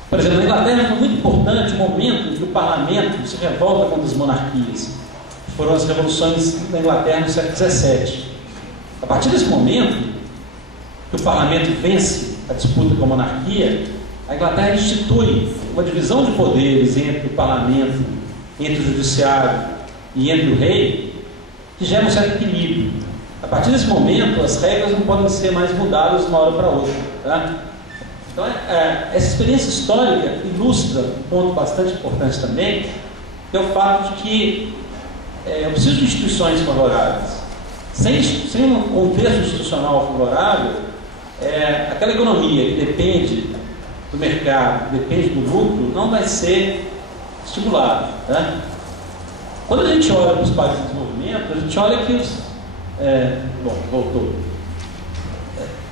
por exemplo, na Inglaterra foi muito importante o momento em que o parlamento se revolta contra as monarquias. Foram as revoluções na Inglaterra no século XVII. A partir desse momento, que o parlamento vence a disputa com a monarquia, a Inglaterra institui uma divisão de poderes entre o parlamento, entre o judiciário e entre o rei, que gera um certo equilíbrio. A partir desse momento, as regras não podem ser mais mudadas de uma hora para outra, tá? Então, essa experiência histórica ilustra um ponto bastante importante também, que é o fato de que eu preciso de instituições favoráveis. Sem um contexto institucional favorável, aquela economia que depende do mercado, que depende do lucro, não vai ser estimulada, né? Quando a gente olha para os países de desenvolvimento, a gente olha que voltou.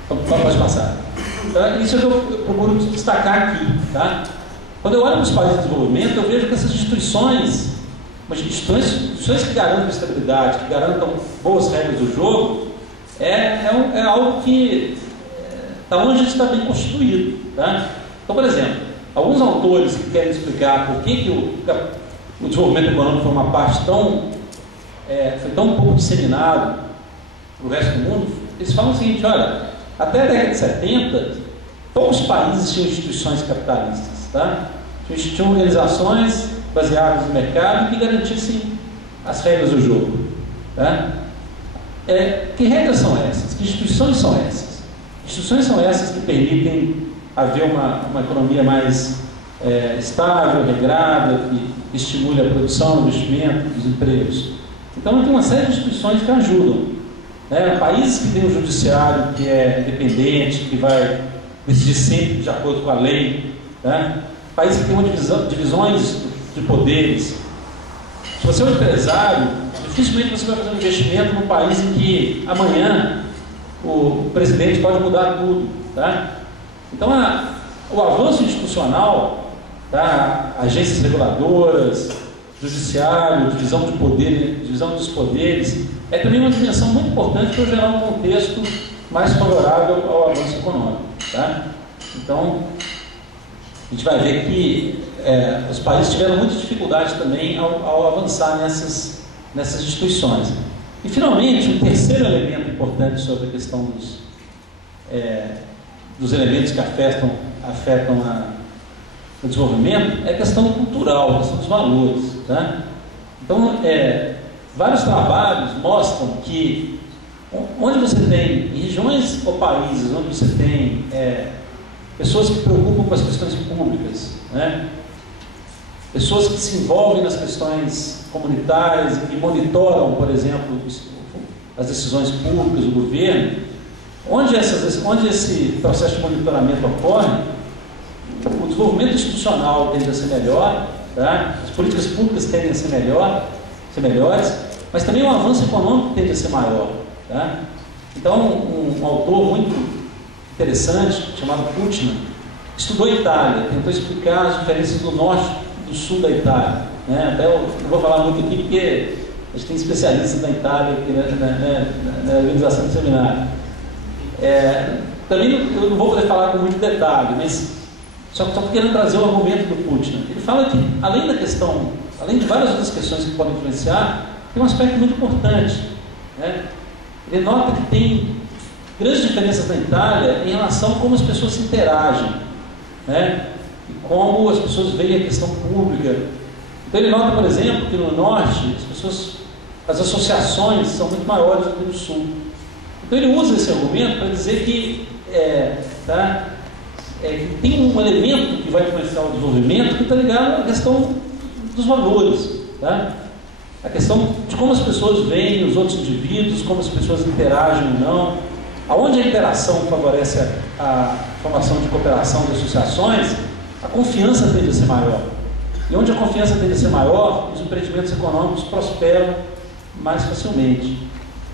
Pode passar. Isso eu procuro destacar aqui, tá? Quando eu olho para os países de desenvolvimento, eu vejo que essas instituições que garantam estabilidade, que garantam boas regras do jogo, é algo que está longe de estar bem constituído, tá? Então, por exemplo, alguns autores que querem explicar por que o desenvolvimento econômico foi uma parte foi tão pouco disseminado para o resto do mundo, eles falam o seguinte: olha, até a década de 70, poucos países tinham instituições capitalistas, tá? Tinham organizações baseadas no mercado que garantissem as regras do jogo, tá? Que regras são essas? Que instituições são essas? Instituições são essas que permitem haver uma economia mais estável, regrada, que estimule a produção, o investimento, os empregos. Então, tem uma série de instituições que ajudam, né? Países que têm um judiciário que é independente, que vai decidir sempre de acordo com a lei, né? Países que têm divisões de poderes. Se você é um empresário, dificilmente você vai fazer um investimento num país em que amanhã o presidente pode mudar tudo, tá? Então, o avanço institucional tá? Agências reguladoras, judiciário, divisão de poder, divisão dos poderes, é também uma dimensão muito importante para gerar um contexto mais favorável ao avanço econômico. Tá? Então, a gente vai ver que os países tiveram muita dificuldade também ao avançar nessas instituições. E, finalmente, um terceiro elemento importante sobre a questão dos elementos que afetam o desenvolvimento é a questão cultural, a questão dos valores. Tá? Então, vários trabalhos mostram que onde você tem, em regiões ou países onde você tem pessoas que se preocupam com as questões públicas, né? Pessoas que se envolvem nas questões comunitárias e que monitoram, por exemplo, as decisões públicas do governo, onde esse processo de monitoramento ocorre, o desenvolvimento institucional tende a ser melhor, tá? As políticas públicas tendem a ser melhores, mas também o avanço econômico tende a ser maior. Tá? Então, um autor muito interessante, chamado Kuchma, estudou a Itália, tentou explicar as diferenças do norte e do sul da Itália. Né? Até eu não vou falar muito aqui, porque a gente tem especialistas na Itália aqui, na organização do seminário. Também eu não vou poder falar com muito detalhe, mas só estou querendo trazer o argumento do Kuchma. Ele fala que, além de várias outras questões que podem influenciar, tem um aspecto muito importante. Né? Ele nota que tem grandes diferenças na Itália em relação a como as pessoas se interagem, né? E como as pessoas veem a questão pública. Então ele nota, por exemplo, que no norte as associações são muito maiores do que no sul. Então ele usa esse argumento para dizer que, que tem um elemento que vai influenciar o desenvolvimento que está ligado à questão dos valores. Tá? A questão de como as pessoas veem os outros indivíduos, como as pessoas interagem ou não, aonde a interação favorece a formação de cooperação de associações, a confiança tende a ser maior. E onde a confiança tende a ser maior, os empreendimentos econômicos prosperam mais facilmente.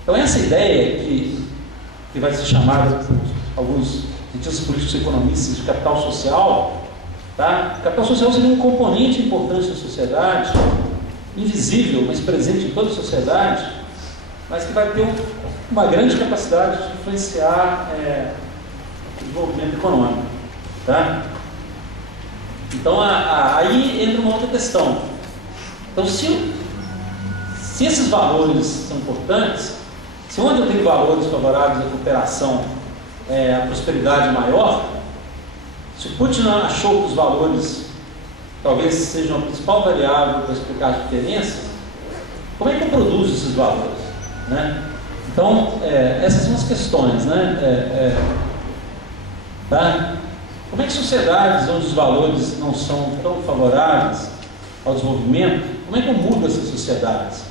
Então essa ideia que vai ser chamada por alguns cientistas políticos e economistas de capital social, tá? Capital social seria um componente importante da sociedade, invisível, mas presente em toda a sociedade, mas que vai ter uma grande capacidade de influenciar o desenvolvimento econômico. Tá? Então, aí entra uma outra questão. Então, se esses valores são importantes, se onde eu tenho valores favoráveis à cooperação, a prosperidade maior, se o Putin achou que os valores talvez sejam a principal variável para explicar as diferenças, como é que eu produzo esses valores? Né? Então, essas são as questões. Né? Tá? Como é que sociedades onde os valores não são tão favoráveis ao desenvolvimento, como é que eu mudo essas sociedades?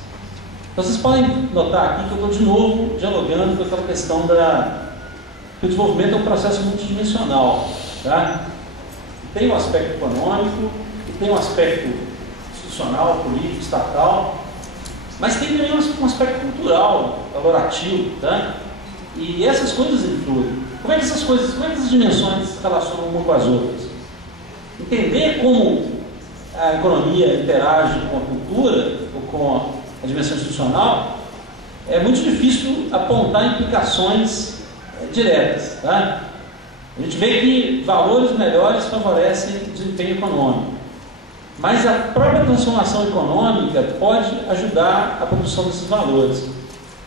Então, vocês podem notar aqui que eu estou de novo dialogando com aquela questão que o desenvolvimento é um processo multidimensional. Tá? Tem um aspecto econômico, tem um aspecto institucional, político, estatal, mas tem também um aspecto cultural, valorativo, tá? E essas coisas influem. Como é que essas dimensões se relacionam uma com as outras? Entender como a economia interage com a cultura, ou com a dimensão institucional, é muito difícil apontar implicações diretas, tá? A gente vê que valores melhores favorecem o desempenho econômico. Mas a própria transformação econômica pode ajudar a produção desses valores.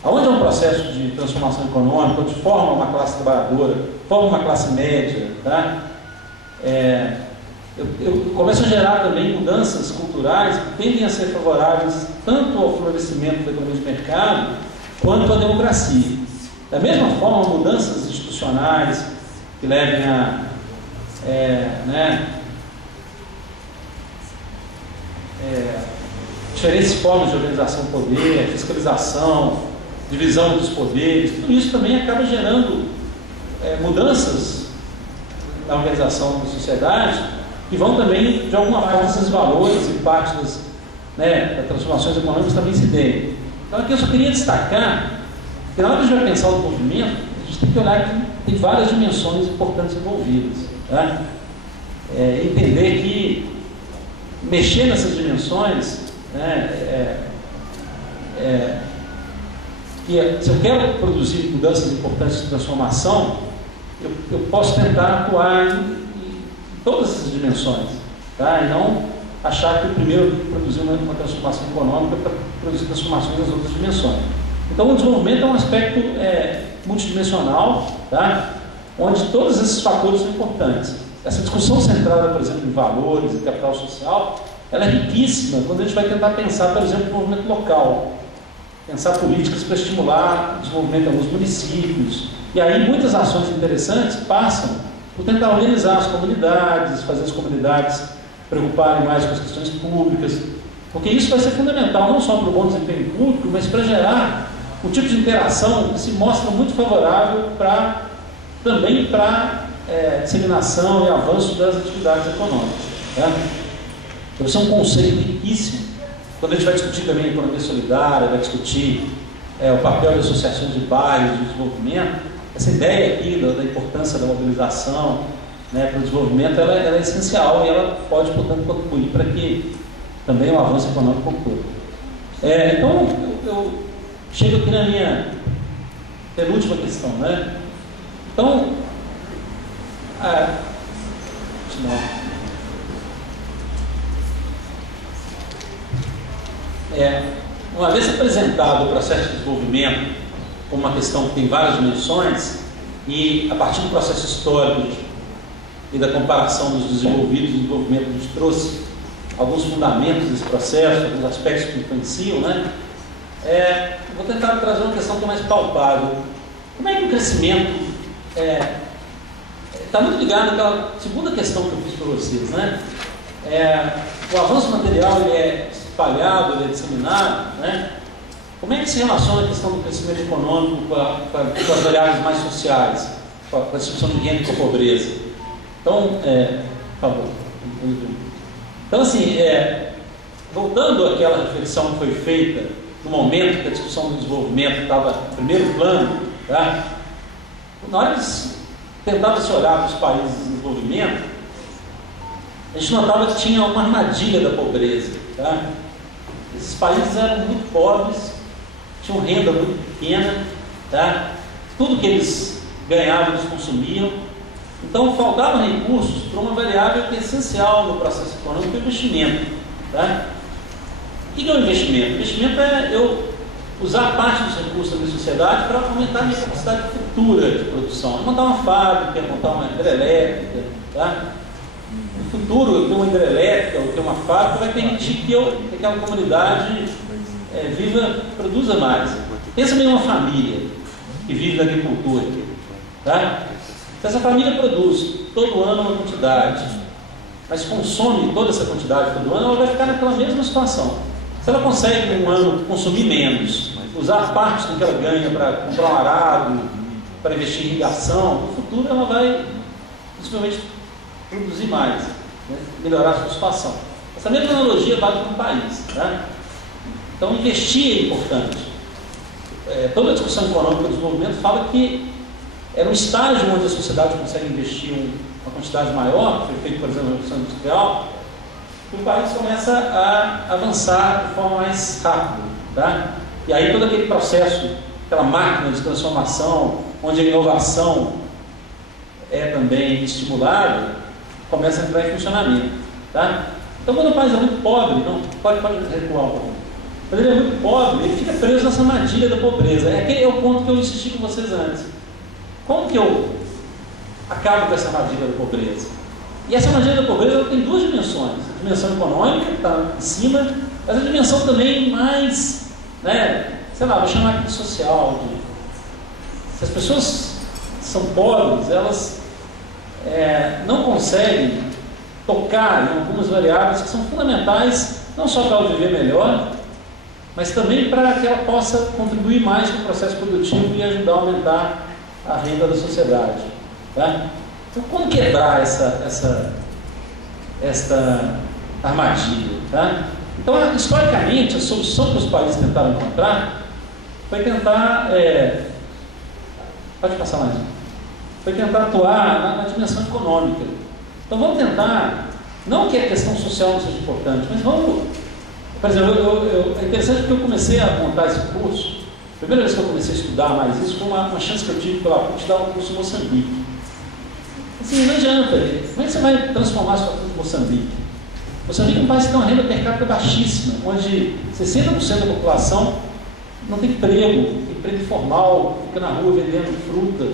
Onde é um processo de transformação econômica, onde forma uma classe trabalhadora, forma uma classe média, tá? Eu começo a gerar também mudanças culturais que tendem a ser favoráveis tanto ao florescimento da economia de mercado, quanto à democracia. Da mesma forma, mudanças institucionais que levem a diferentes formas de organização do poder, fiscalização, divisão dos poderes, tudo isso também acaba gerando mudanças na organização da sociedade que vão também, de alguma forma, esses valores e parte das transformações econômicas também se deem. Então aqui eu só queria destacar que na hora que a gente vai pensar o desenvolvimento, a gente tem que olhar que tem várias dimensões importantes envolvidas. Tá? Entender que mexer nessas dimensões, né, que se eu quero produzir mudanças importantes de transformação, eu posso tentar atuar em todas essas dimensões, tá? E não achar que primeiro produzir uma transformação econômica para produzir transformações nas outras dimensões. Então o desenvolvimento é um aspecto multidimensional, tá? Onde todos esses fatores são importantes. Essa discussão centrada, por exemplo, em valores e capital social, ela é riquíssima quando a gente vai tentar pensar, por exemplo, no movimento local, pensar políticas para estimular o desenvolvimento em alguns municípios. E aí muitas ações interessantes passam por tentar organizar as comunidades, fazer as comunidades preocuparem mais com as questões públicas, porque isso vai ser fundamental não só para o bom desempenho público, mas para gerar um tipo de interação que se mostra muito favorável também para disseminação e avanço das atividades econômicas. Tá? Então, isso é um conceito riquíssimo. Quando a gente vai discutir também a economia solidária, vai discutir o papel das associações de bairros, de desenvolvimento, essa ideia aqui da importância da mobilização, né, para o desenvolvimento, ela é essencial e ela pode, portanto, contribuir para que também o avanço econômico ocorra. Então, eu chego aqui na minha penúltima questão, né? Então, uma vez apresentado o processo de desenvolvimento como uma questão que tem várias dimensões, e a partir do processo histórico e da comparação dos desenvolvidos e do desenvolvimento, a gente trouxe alguns fundamentos desse processo, alguns aspectos que influenciam, né? Vou tentar trazer uma questão que é mais palpável. Como é que o crescimento está muito ligado àquela segunda questão que eu fiz para vocês, né? O avanço material ele é espalhado, ele é disseminado, né? Como é que se relaciona a questão do crescimento econômico com as variáveis mais sociais, com a distribuição de renda e com a pobreza? Então, por favor. Então, assim, voltando àquela reflexão que foi feita no momento que a discussão do desenvolvimento estava em primeiro plano, tá? Na hora que tentava se olhar para os países em desenvolvimento, a gente notava que tinha uma armadilha da pobreza, tá? Esses países eram muito pobres, tinham renda muito pequena, tá? Tudo que eles ganhavam eles consumiam. Então faltavam recursos para uma variável que é essencial no processo econômico, que é o investimento, tá? O que é o investimento? O investimento é eu usar parte dos recursos da minha sociedade para aumentar a minha capacidade futura de produção. Montar uma fábrica, montar uma hidrelétrica, tá? No futuro, eu ter uma hidrelétrica, ou ter uma fábrica, vai permitir que aquela comunidade produza mais. Pensa bem em uma família que vive da agricultura, tá? Se essa família produz todo ano uma quantidade, mas consome toda essa quantidade todo ano, ela vai ficar naquela mesma situação. Se ela consegue em um ano consumir menos, usar parte do que ela ganha para comprar um arado, para investir em irrigação, no futuro ela vai possivelmente produzir mais, né? Melhorar a sua situação. Essa mesma analogia vale para o país, tá? Então investir é importante. Toda a discussão econômica do desenvolvimento fala que é um estágio onde a sociedade consegue investir uma quantidade maior, que foi feito, por exemplo, na Revolução Industrial, que o país começa a avançar de forma mais rápida, tá? E aí todo aquele processo, aquela máquina de transformação, onde a inovação é também estimulada, começa a entrar em funcionamento, tá? Então quando o país é muito pobre, não, pode recuar um pouco. Quando ele é muito pobre, ele fica preso nessa armadilha da pobreza. É o ponto que eu insisti com vocês antes. Como que eu acabo com essa armadilha da pobreza? E essa armadilha da pobreza tem duas dimensões. A dimensão econômica, que está em cima, mas a dimensão também mais, né, sei lá, vou chamar aqui de social. Se as pessoas são pobres, elas não conseguem tocar em algumas variáveis que são fundamentais, não só para ela viver melhor, mas também para que ela possa contribuir mais com o processo produtivo e ajudar a aumentar a renda da sociedade, tá? Então, como quebrar esta armadilha, tá? Então, historicamente, a solução que os países tentaram encontrar foi tentar, pode passar mais, foi tentar atuar na dimensão econômica. Então, vamos tentar Não que a questão social não seja importante, mas vamos... Por exemplo, é interessante porque eu comecei a montar esse curso. A primeira vez que eu comecei a estudar mais isso foi uma chance que eu tive pela PUC de dar um curso em Moçambique. Assim, não adianta. Como é que você vai transformar a sua vida em Moçambique? Moçambique é um país que tem uma renda per capita baixíssima, onde 60% da população não tem emprego informal, fica na rua vendendo fruta,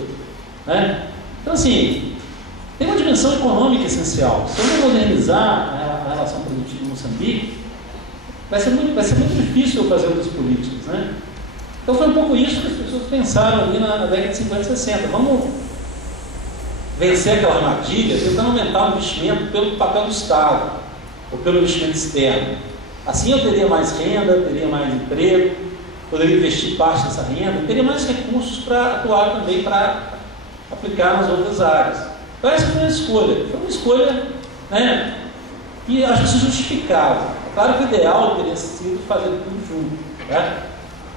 né? Então, assim, tem uma dimensão econômica essencial. Se eu não modernizar a relação produtiva em Moçambique, vai ser muito difícil eu fazer outras políticas, né? Então foi um pouco isso que as pessoas pensaram ali na década de 50 e 60. Vamos vencer aquela armadilha tentando aumentar o investimento pelo papel do Estado ou pelo investimento externo. Assim eu teria mais renda, teria mais emprego, poderia investir parte dessa renda, teria mais recursos para atuar também, para aplicar nas outras áreas. Então essa foi uma escolha. Foi uma escolha, né, que acho que se justificava. Claro que o ideal teria sido fazer tudo junto, né?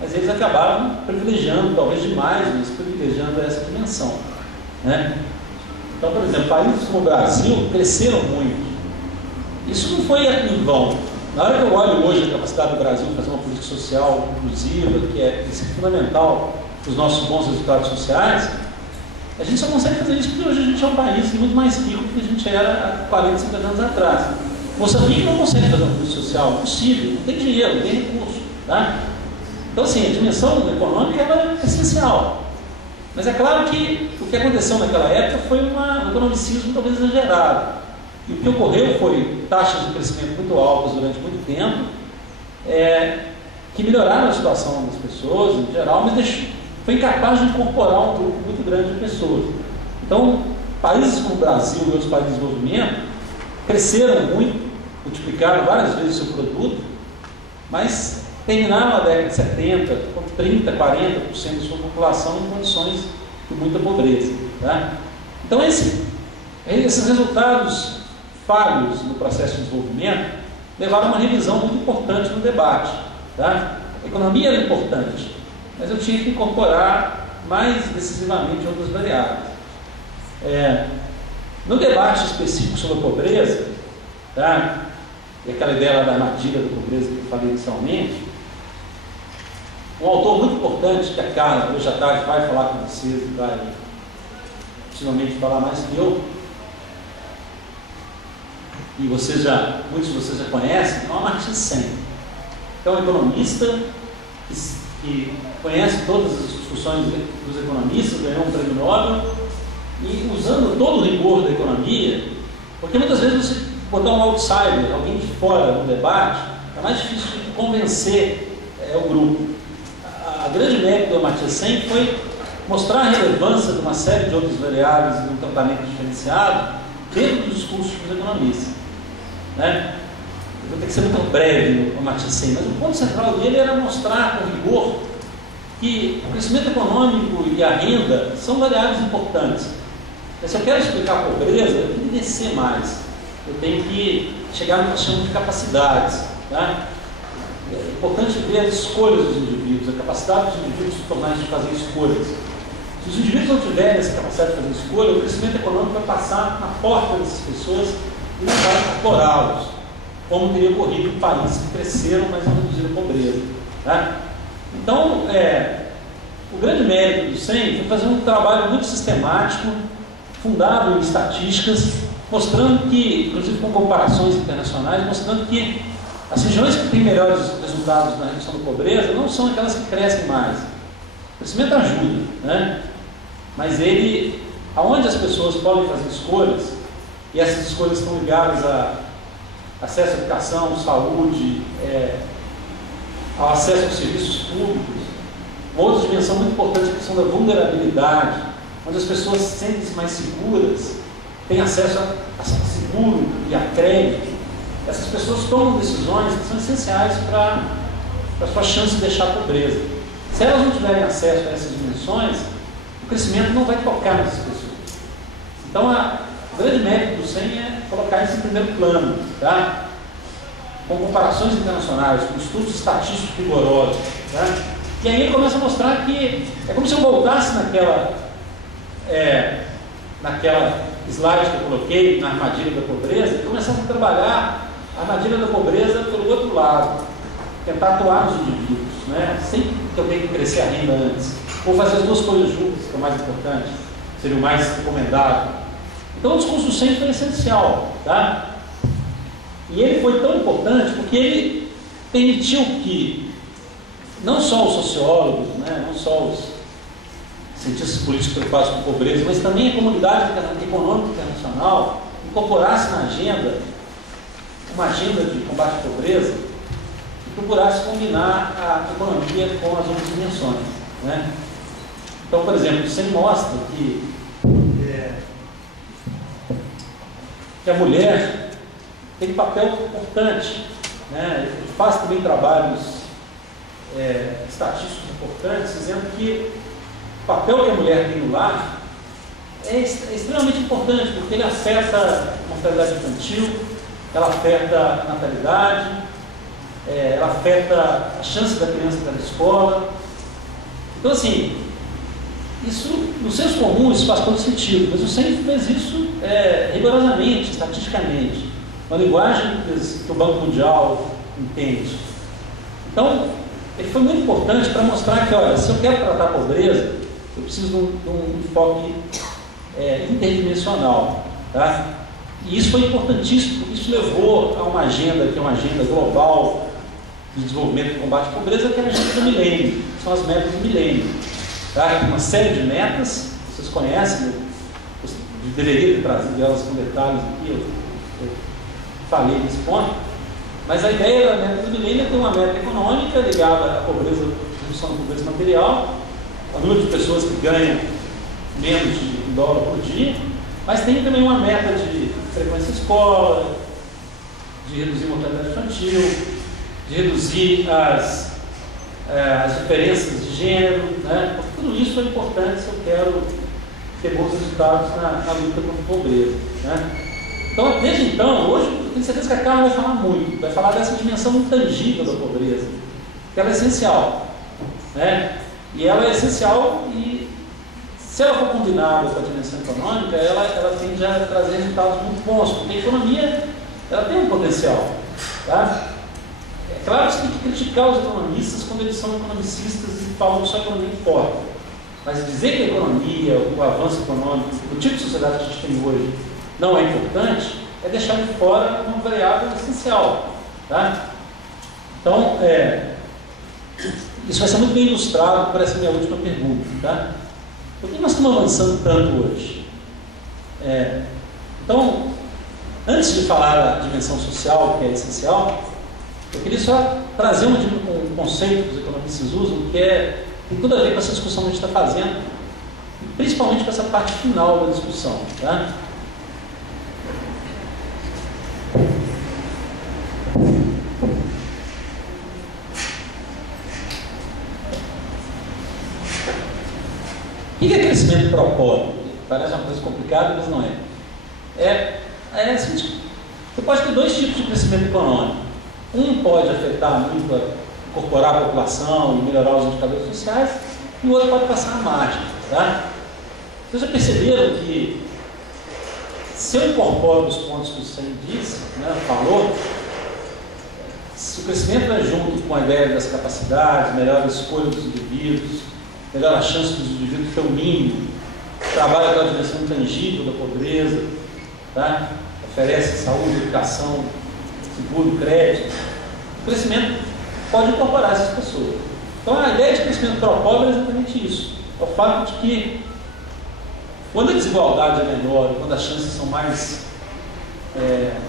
Mas eles acabaram privilegiando, talvez demais, mas privilegiando essa dimensão, né? Então, por exemplo, países como o Brasil cresceram muito. Isso não foi em vão. Na hora que eu olho hoje a capacidade do Brasil de fazer uma política social inclusiva, que é fundamental para os nossos bons resultados sociais, a gente só consegue fazer isso porque hoje a gente é um país muito mais rico do que a gente era há 40, 50 anos atrás. Moçambique não consegue fazer uma política social, é impossível, não tem dinheiro, não tem recurso, tá? Então, assim, a dimensão econômica ela é essencial. Mas é claro que o que aconteceu naquela época foi um economicismo talvez exagerado. E o que ocorreu foi taxas de crescimento muito altas durante muito tempo, que melhoraram a situação das pessoas em geral, mas foi incapaz de incorporar um grupo muito grande de pessoas. Então, países como o Brasil e outros países de desenvolvimento cresceram muito, multiplicaram várias vezes o seu produto, mas terminaram a década de 70 com 30%, 40% da sua população em condições de muita pobreza, tá? Então esses resultados falhos no processo de desenvolvimento levaram a uma revisão muito importante no debate, tá? A economia era importante, mas eu tinha que incorporar mais decisivamente outras variáveis. No debate específico sobre a pobreza, tá? E aquela ideia da armadilha da pobreza que eu falei inicialmente, um autor muito importante, que a Carla, hoje à tarde, vai falar com vocês e vai possivelmente falar mais que eu, e muitos de vocês já conhecem, é o Amartya Sen. É um economista que conhece todas as discussões dos economistas, ganhou um prêmio Nobel, e usando todo o rigor da economia, porque muitas vezes você botar um outsider, alguém de fora no debate, é mais difícil de convencer o grupo. A grande mérito do Amartya Sen foi mostrar a relevância de uma série de outras variáveis e de um tratamento diferenciado dentro dos discursos dos economistas, né? Eu vou ter que ser muito breve no Amartya Sen, mas o ponto central dele era mostrar com rigor que o crescimento econômico e a renda são variáveis importantes. Mas se eu quero explicar a pobreza, eu tenho que descer mais. Eu tenho que chegar no que nós chamamos de capacidades, tá? É importante ver as escolhas dos indivíduos, a capacidade dos indivíduos de tornar-se de fazer escolhas. Se os indivíduos não tiverem essa capacidade de fazer escolha, o crescimento econômico vai passar na porta dessas pessoas e não vai incorporá-los, como teria ocorrido em países que cresceram, mas não reduziram a pobreza, tá? Então, o grande mérito do Sen foi fazer um trabalho muito sistemático, fundado em estatísticas, mostrando que, inclusive com comparações internacionais, mostrando que as regiões que têm melhores resultados na redução da pobreza não são aquelas que crescem mais. O crescimento ajuda, né? Mas aonde as pessoas podem fazer escolhas, e essas escolhas estão ligadas a acesso à educação, saúde, ao acesso aos serviços públicos. Uma outra dimensão muito importante é a questão da vulnerabilidade, onde as pessoas sentem-se mais seguras, têm acesso a seguro e a crédito. Essas pessoas tomam decisões que são essenciais para a sua chance de deixar a pobreza. Se elas não tiverem acesso a essas dimensões, o crescimento não vai tocar nessas pessoas. Então, o grande mérito do Sen é colocar isso em primeiro plano, tá? Com comparações internacionais, com estudos estatísticos rigorosos, tá? E aí ele começa a mostrar que é como se eu voltasse naquela slide que eu coloquei na armadilha da pobreza, e começamos a trabalhar a armadilha da pobreza pelo outro lado, tentar atuar nos indivíduos, né? Sem que eu tenha que crescer a renda antes, ou fazer as duas coisas juntas, que é o mais importante, seria o mais recomendado. Então o discurso do Sen foi essencial, tá? E ele foi tão importante porque ele permitiu que não só os sociólogos, né, não só os cientistas políticos preocupados com pobreza, mas também a comunidade econômica internacional incorporasse na agenda uma agenda de combate à pobreza e procurasse combinar a economia com as outras dimensões, né? Então, por exemplo, você mostra que a mulher tem um papel importante, né? Faz também trabalhos estatísticos importantes, dizendo que o papel que a mulher tem no lar é extremamente importante, porque ele afeta a mortalidade infantil, ela afeta a natalidade, ela afeta a chance da criança estar na escola. Então, assim, isso, no senso comum, isso faz todo sentido, mas o Sen fez isso rigorosamente, estatisticamente, uma linguagem que o Banco Mundial entende. Então, ele foi muito importante para mostrar que, olha, se eu quero tratar a pobreza, eu preciso de um enfoque interdimensional, tá? E isso foi importantíssimo, porque isso levou a uma agenda, que é uma agenda global de desenvolvimento e combate à pobreza, que é a agenda do milênio, que são as metas do milênio. Tá? Uma série de metas, vocês conhecem, eu deveria ter trazido elas com detalhes aqui, eu falei nesse ponto, mas a ideia da meta do milênio é ter uma meta econômica ligada à pobreza, redução da pobreza material, ao número de pessoas que ganham menos de $1 por dia, mas tem também uma meta de frequência escola, de reduzir a mortalidade infantil, de reduzir as diferenças de gênero, né? Porque tudo isso é importante se eu quero ter bons resultados na luta contra a pobreza, né? Então, desde então, hoje, eu tenho certeza que a Carla vai falar muito, vai falar dessa dimensão intangível da pobreza, que ela é essencial, né? E ela é essencial e, se ela for combinada com a dimensão econômica, ela tende a trazer resultados muito bons, porque a economia ela tem um potencial, tá? É claro que você tem que criticar os economistas quando eles são economicistas e falam que só a economia importa, mas dizer que a economia, o avanço econômico, o tipo de sociedade que a gente tem hoje não é importante, é deixar de fora uma variável essencial, tá? Então, isso vai ser muito bem ilustrado por essa minha última pergunta, tá? Por que nós estamos avançando tanto hoje? Então, antes de falar da dimensão social, que é essencial, eu queria só trazer um conceito que os economistas usam, que tem tudo a ver com essa discussão que a gente está fazendo, principalmente com essa parte final da discussão, tá? O que é crescimento propósito? Parece uma coisa complicada, mas não é. Assim, você pode ter dois tipos de crescimento econômico. Um pode afetar muito, incorporar a população e melhorar os indicadores sociais, e o outro pode passar a margem. Tá? Vocês já perceberam que, se eu incorporo os pontos que o Sen disse, né, falou, se o crescimento é junto com a ideia das capacidades, melhor a escolha dos indivíduos, melhor a chance dos indivíduos ter o mínimo, trabalha aquela dimensão intangível da pobreza, tá? Oferece saúde, educação, seguro, crédito, o crescimento pode incorporar essas pessoas. Então a ideia de crescimento pro-pobre é exatamente isso, é o fato de que quando a desigualdade é menor, quando as chances são mais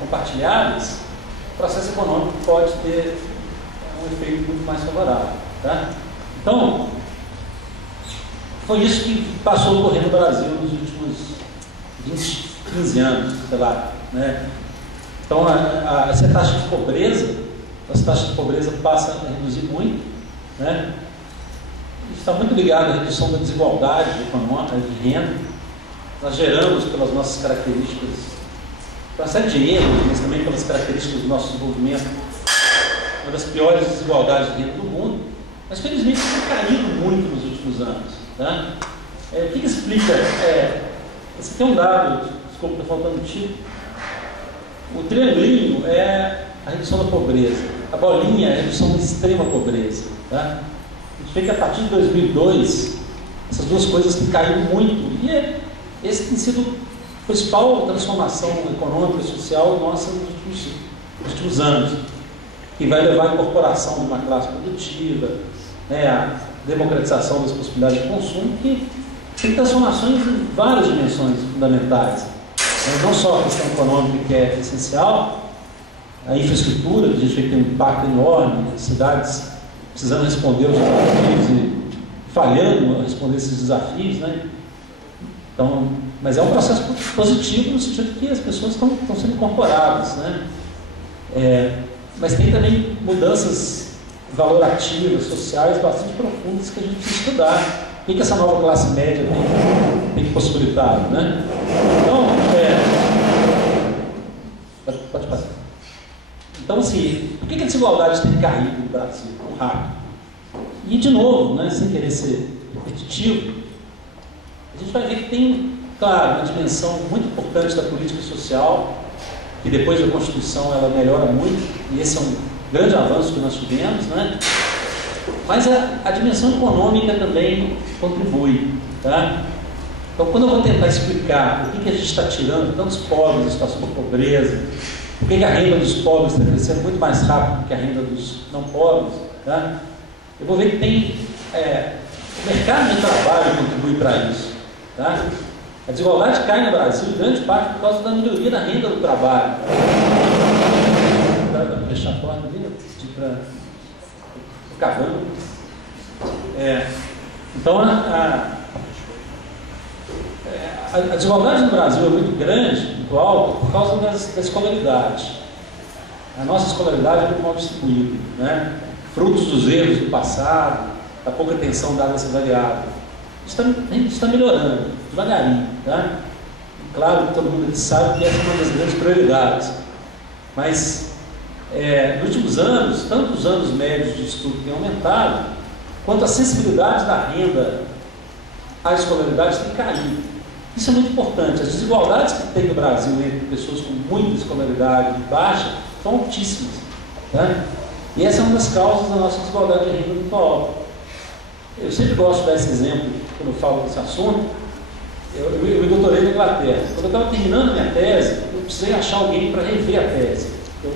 compartilhadas, o processo econômico pode ter um efeito muito mais favorável, tá? Então, foi isso que passou a ocorrer no Brasil nos últimos 20, 15 anos, sei lá, né? Então, essa taxa de pobreza, passa a reduzir muito, né? Isso está muito ligado à redução da desigualdade econômica, de renda. Nós geramos, pelas nossas características, por uma série de erros, mas também pelas características do nosso desenvolvimento, uma das piores desigualdades de renda do mundo, mas felizmente isso tem caído muito nos últimos anos. Tá? O que explica? Você tem um dado desculpa, está faltando o tipo. O triangulinho é a redução da pobreza, a bolinha é a redução da extrema pobreza. Tá? A gente vê que a partir de 2002, essas duas coisas têm caído muito, e esse tem sido a principal transformação econômica e social nossa nos últimos anos, que vai levar à incorporação de uma classe produtiva, né, a democratização das possibilidades de consumo, que tem transformações em várias dimensões fundamentais. Não só a questão econômica, que é essencial, a infraestrutura, que a gente vê que tem um impacto enorme, as cidades precisando responder aos desafios e falhando a responder esses desafios, né? Então, mas é um processo positivo no sentido que as pessoas estão sendo incorporadas, né? Mas tem também mudanças valorativas, sociais, bastante profundas que a gente precisa estudar. O que essa nova classe média tem que possibilitar, né? Então, pode passar. Então, assim, por que a desigualdade tem caído no Brasil tão rápido? E, de novo, né, sem querer ser repetitivo, a gente vai ver que tem, claro, uma dimensão muito importante da política social, que depois da Constituição ela melhora muito, e esse é um grande avanço que nós tivemos, né? Mas a dimensão econômica também contribui, tá? Então, quando eu vou tentar explicar por que a gente está tirando tantos pobres da situação de pobreza, por que a renda dos pobres está crescendo muito mais rápido que a renda dos não pobres, tá? Eu vou ver que tem o mercado de trabalho contribui para isso, tá? A desigualdade cai no Brasil, em grande parte por causa da melhoria da renda do trabalho. Vou fechar a porta ali, pedir para acabando. Então, a desigualdade no Brasil é muito grande, muito alta, por causa da escolaridade. A nossa escolaridade é muito mal distribuída, né? Frutos dos erros do passado, da pouca atenção dada a essa variável. Isso está melhorando, devagarinho, tá? Claro que todo mundo aqui sabe que essa é uma das grandes prioridades. Mas, nos últimos anos, tanto os anos médios de estudo têm aumentado, quanto a sensibilidade da renda à escolaridade tem caído. Isso é muito importante. As desigualdades que tem no Brasil entre pessoas com muita escolaridade e baixa são altíssimas, tá? E essa é uma das causas da nossa desigualdade de renda muito alta. Eu sempre gosto de dar esse exemplo quando eu falo desse assunto. Eu me doutorei na Inglaterra. Quando eu estava terminando a minha tese, eu precisei achar alguém para rever a tese. Eu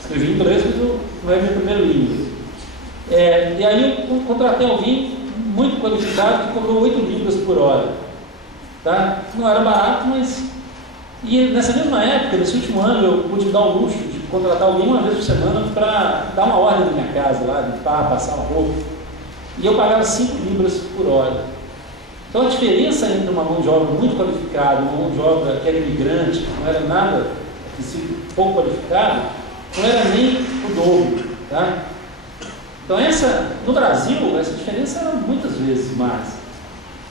escrevi em inglês, mas não é minha primeira língua. E aí eu contratei alguém muito qualificado que cobrou 8 libras por hora. Tá? Não era barato, mas... E nessa mesma época, nesse último ano, eu pude me dar o luxo de contratar alguém uma vez por semana para dar uma ordem na minha casa, lá, limpar, passar uma roupa. E eu pagava 5 libras por hora. Então a diferença entre uma mão de obra muito qualificada e uma mão de obra que era imigrante, que não era nada, pouco qualificada, não era nem o dobro. Tá? Então no Brasil, essa diferença era muitas vezes mais.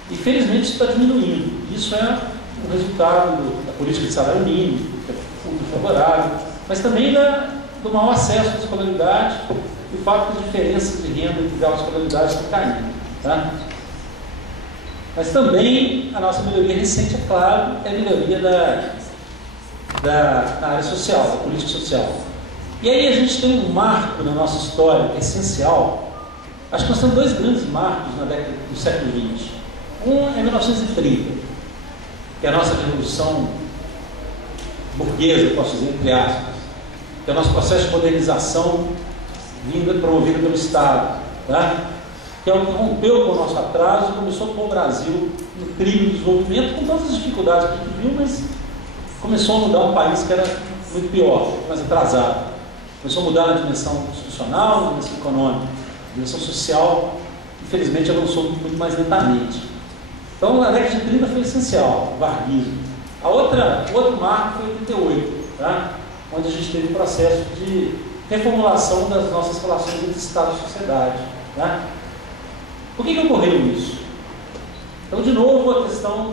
E felizmente isso está diminuindo. Isso é um resultado da política de salário mínimo, que é muito favorável, mas também do mau acesso à escolaridade e o fato das diferenças de renda entre graus de escolaridade estão caindo. Tá? Mas também a nossa melhoria recente, é claro, é a melhoria da área social, da política social. E aí a gente tem um marco na nossa história que é essencial. Acho que nós temos 2 grandes marcos na década do século XX. Um é 1930, que é a nossa revolução burguesa, posso dizer, entre aspas, que é o nosso processo de modernização promovido pelo Estado, tá? Que é o que rompeu com o nosso atraso e começou a pôr o Brasil no trilho do desenvolvimento, com todas as dificuldades que a gente viu, mas começou a mudar um país que era muito pior, mais atrasado. Começou a mudar na dimensão institucional, na dimensão econômica, na dimensão social, infelizmente avançou muito mais lentamente. Então, a década de 30 foi essencial, o varguismo. O outro marco foi 88, tá? Onde a gente teve um processo de reformulação das nossas relações entre Estado e sociedade. Tá? Por que ocorreu isso? Então, de novo, a questão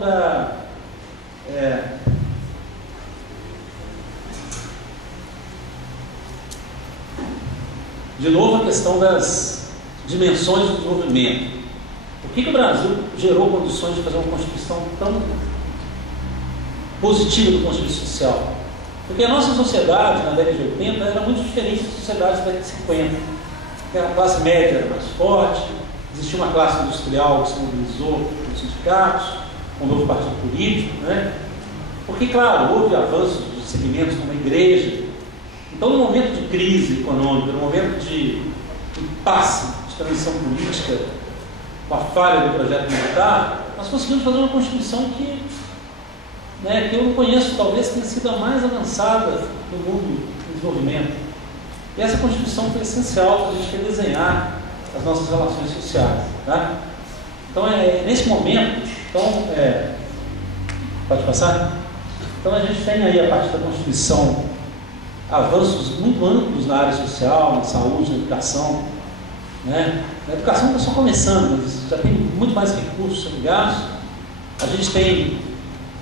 das dimensões do desenvolvimento. Por que o Brasil gerou condições de fazer uma Constituição positiva do ponto de vista social. Porque a nossa sociedade, na década de 80, era muito diferente da sociedade da década de 50. Porque a classe média era mais forte, existia uma classe industrial que se mobilizou nos sindicatos, com um novo partido político, né? Porque, claro, houve avanços de segmentos como a igreja. Então, no momento de crise econômica, no momento de impasse de transição política, com a falha do projeto militar, nós conseguimos fazer uma Constituição que eu não conheço, talvez tenha sido a mais avançada no mundo do desenvolvimento. E essa Constituição foi essencial para a gente redesenhar as nossas relações sociais. Tá? Então, nesse momento, pode passar? Então, a gente tem aí, a partir da Constituição, avanços muito amplos na área social, na saúde, na educação. Né? Na educação está só começando, mas já tem muito mais recursos sendo gastos. A gente tem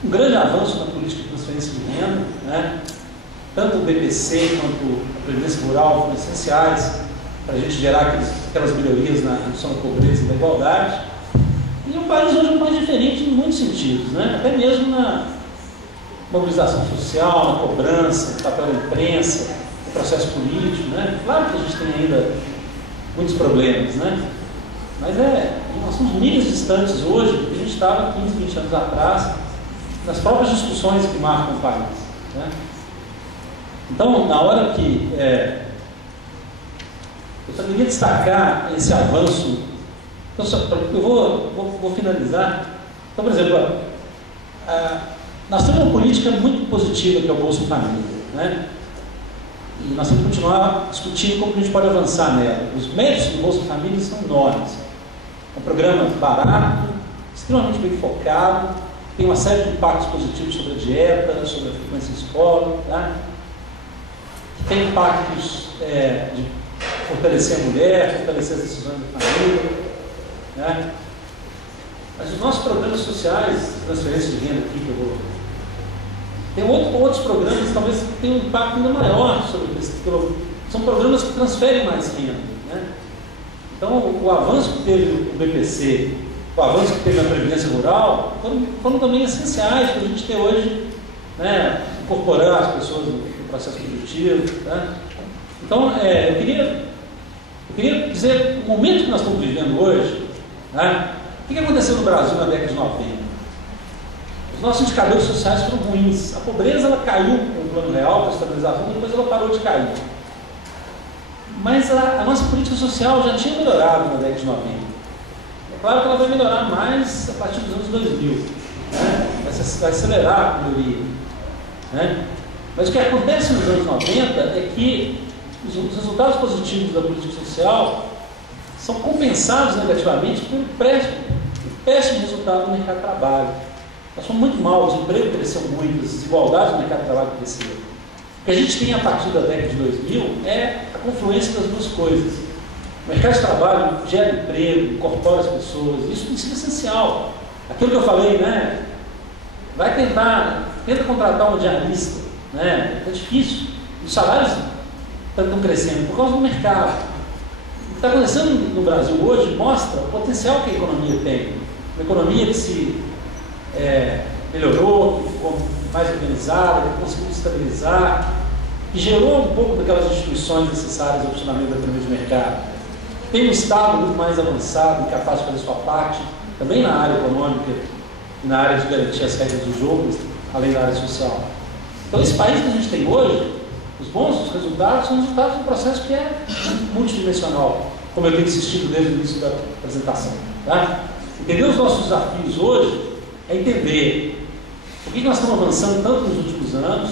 um grande avanço na política de transferência de renda, né? Tanto o BPC quanto a Previdência Rural foram essenciais para a gente gerar aquelas melhorias na redução da pobreza e da igualdade. E o país hoje é um país diferente em muitos sentidos, né? Até mesmo na mobilização social, na cobrança, no papel da imprensa, no processo político, né? Claro que a gente tem ainda muitos problemas, né? Mas nós somos níveis distantes hoje do que a gente estava 15, 20 anos atrás, nas próprias discussões que marcam o país, né? Então, na hora que eu só queria destacar esse avanço, eu vou finalizar. Então, por exemplo, nós temos uma política muito positiva que é o Bolsa Família, né? E nós temos que continuar discutindo como a gente pode avançar nela. Os méritos do Bolsa Família são enormes. É um programa barato, extremamente bem focado, tem uma série de impactos positivos sobre a dieta, sobre a frequência em escola, tá? Tem impactos de fortalecer a mulher, fortalecer as decisões da família, né? Mas os nossos programas sociais, transferência de renda aqui que eu vou... Tem outros programas que talvez tenham um impacto ainda maior sobre isso. São programas que transferem mais renda, né? Então, o avanço que teve o BPC, o avanço que teve na Previdência Rural, foram também essenciais para a gente ter hoje, né, incorporar as pessoas no processo produtivo. Né? Então, eu queria dizer, o momento que nós estamos vivendo hoje, né, o que aconteceu no Brasil na década de 90? Os nossos indicadores sociais foram ruins. A pobreza ela caiu no plano real, para estabilização, depois ela parou de cair. Mas a nossa política social já tinha melhorado na década de 90. É claro que ela vai melhorar mais a partir dos anos 2000. Né? Vai acelerar a melhoria. Né? Mas o que acontece nos anos 90 é que os resultados positivos da política social são compensados negativamente pelo péssimo resultado do mercado de trabalho. Nós fomos muito mal, o desemprego cresceu muito, as desigualdades do mercado de trabalho cresceram. O que a gente tem a partir da década de 2000 é a confluência das duas coisas. O mercado de trabalho gera emprego, incorpora as pessoas, isso tem sido essencial. Aquilo que eu falei, né? Tenta contratar um diarista, né? É difícil. Os salários estão crescendo por causa do mercado. O que está acontecendo no Brasil hoje mostra o potencial que a economia tem. Uma economia que se melhorou, que ficou mais organizada, que conseguiu estabilizar, que gerou um pouco daquelas instituições necessárias ao funcionamento da economia de mercado. Tem um Estado muito mais avançado e capaz de fazer sua parte, também na área econômica e na área de garantir as regras do jogo, além da área social. Então, esse país que a gente tem hoje, os bons resultados são resultados de um processo que é multidimensional, como eu tenho insistido desde o início da apresentação. Tá? Entender os nossos desafios hoje é entender por que nós estamos avançando tanto nos últimos anos,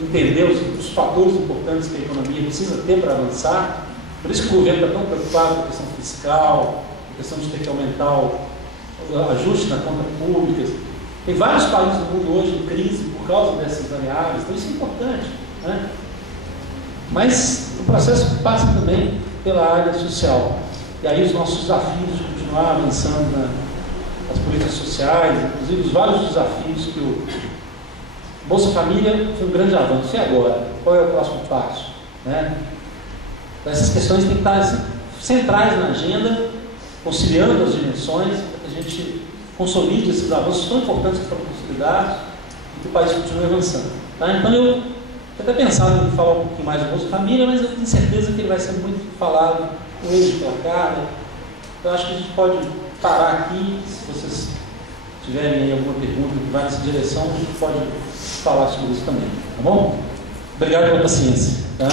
entender os fatores importantes que a economia precisa ter para avançar. Por isso que o governo está tão preocupado com a questão fiscal, a questão de ter que aumentar o ajuste na conta pública. Tem vários países do mundo hoje em crise por causa dessas variáveis, então isso é importante. Né? Mas o processo passa também pela área social. E aí os nossos desafios de continuar avançando nas políticas sociais, inclusive os vários desafios que o Bolsa Família foi um grande avanço. E agora? Qual é o próximo passo? Né? Então, essas questões têm que estar centrais na agenda, conciliando as dimensões, para que a gente consolide esses avanços tão importantes que foram consolidados e que o país continue avançando. Tá? Então eu tinha até pensado em falar um pouquinho mais do Bolsa Família, mas eu tenho certeza que ele vai ser muito falado hoje pela cara. Então acho que a gente pode parar aqui, se vocês tiverem aí alguma pergunta que vai nessa direção, a gente pode falar sobre isso também, tá bom? Obrigado pela paciência. Tá?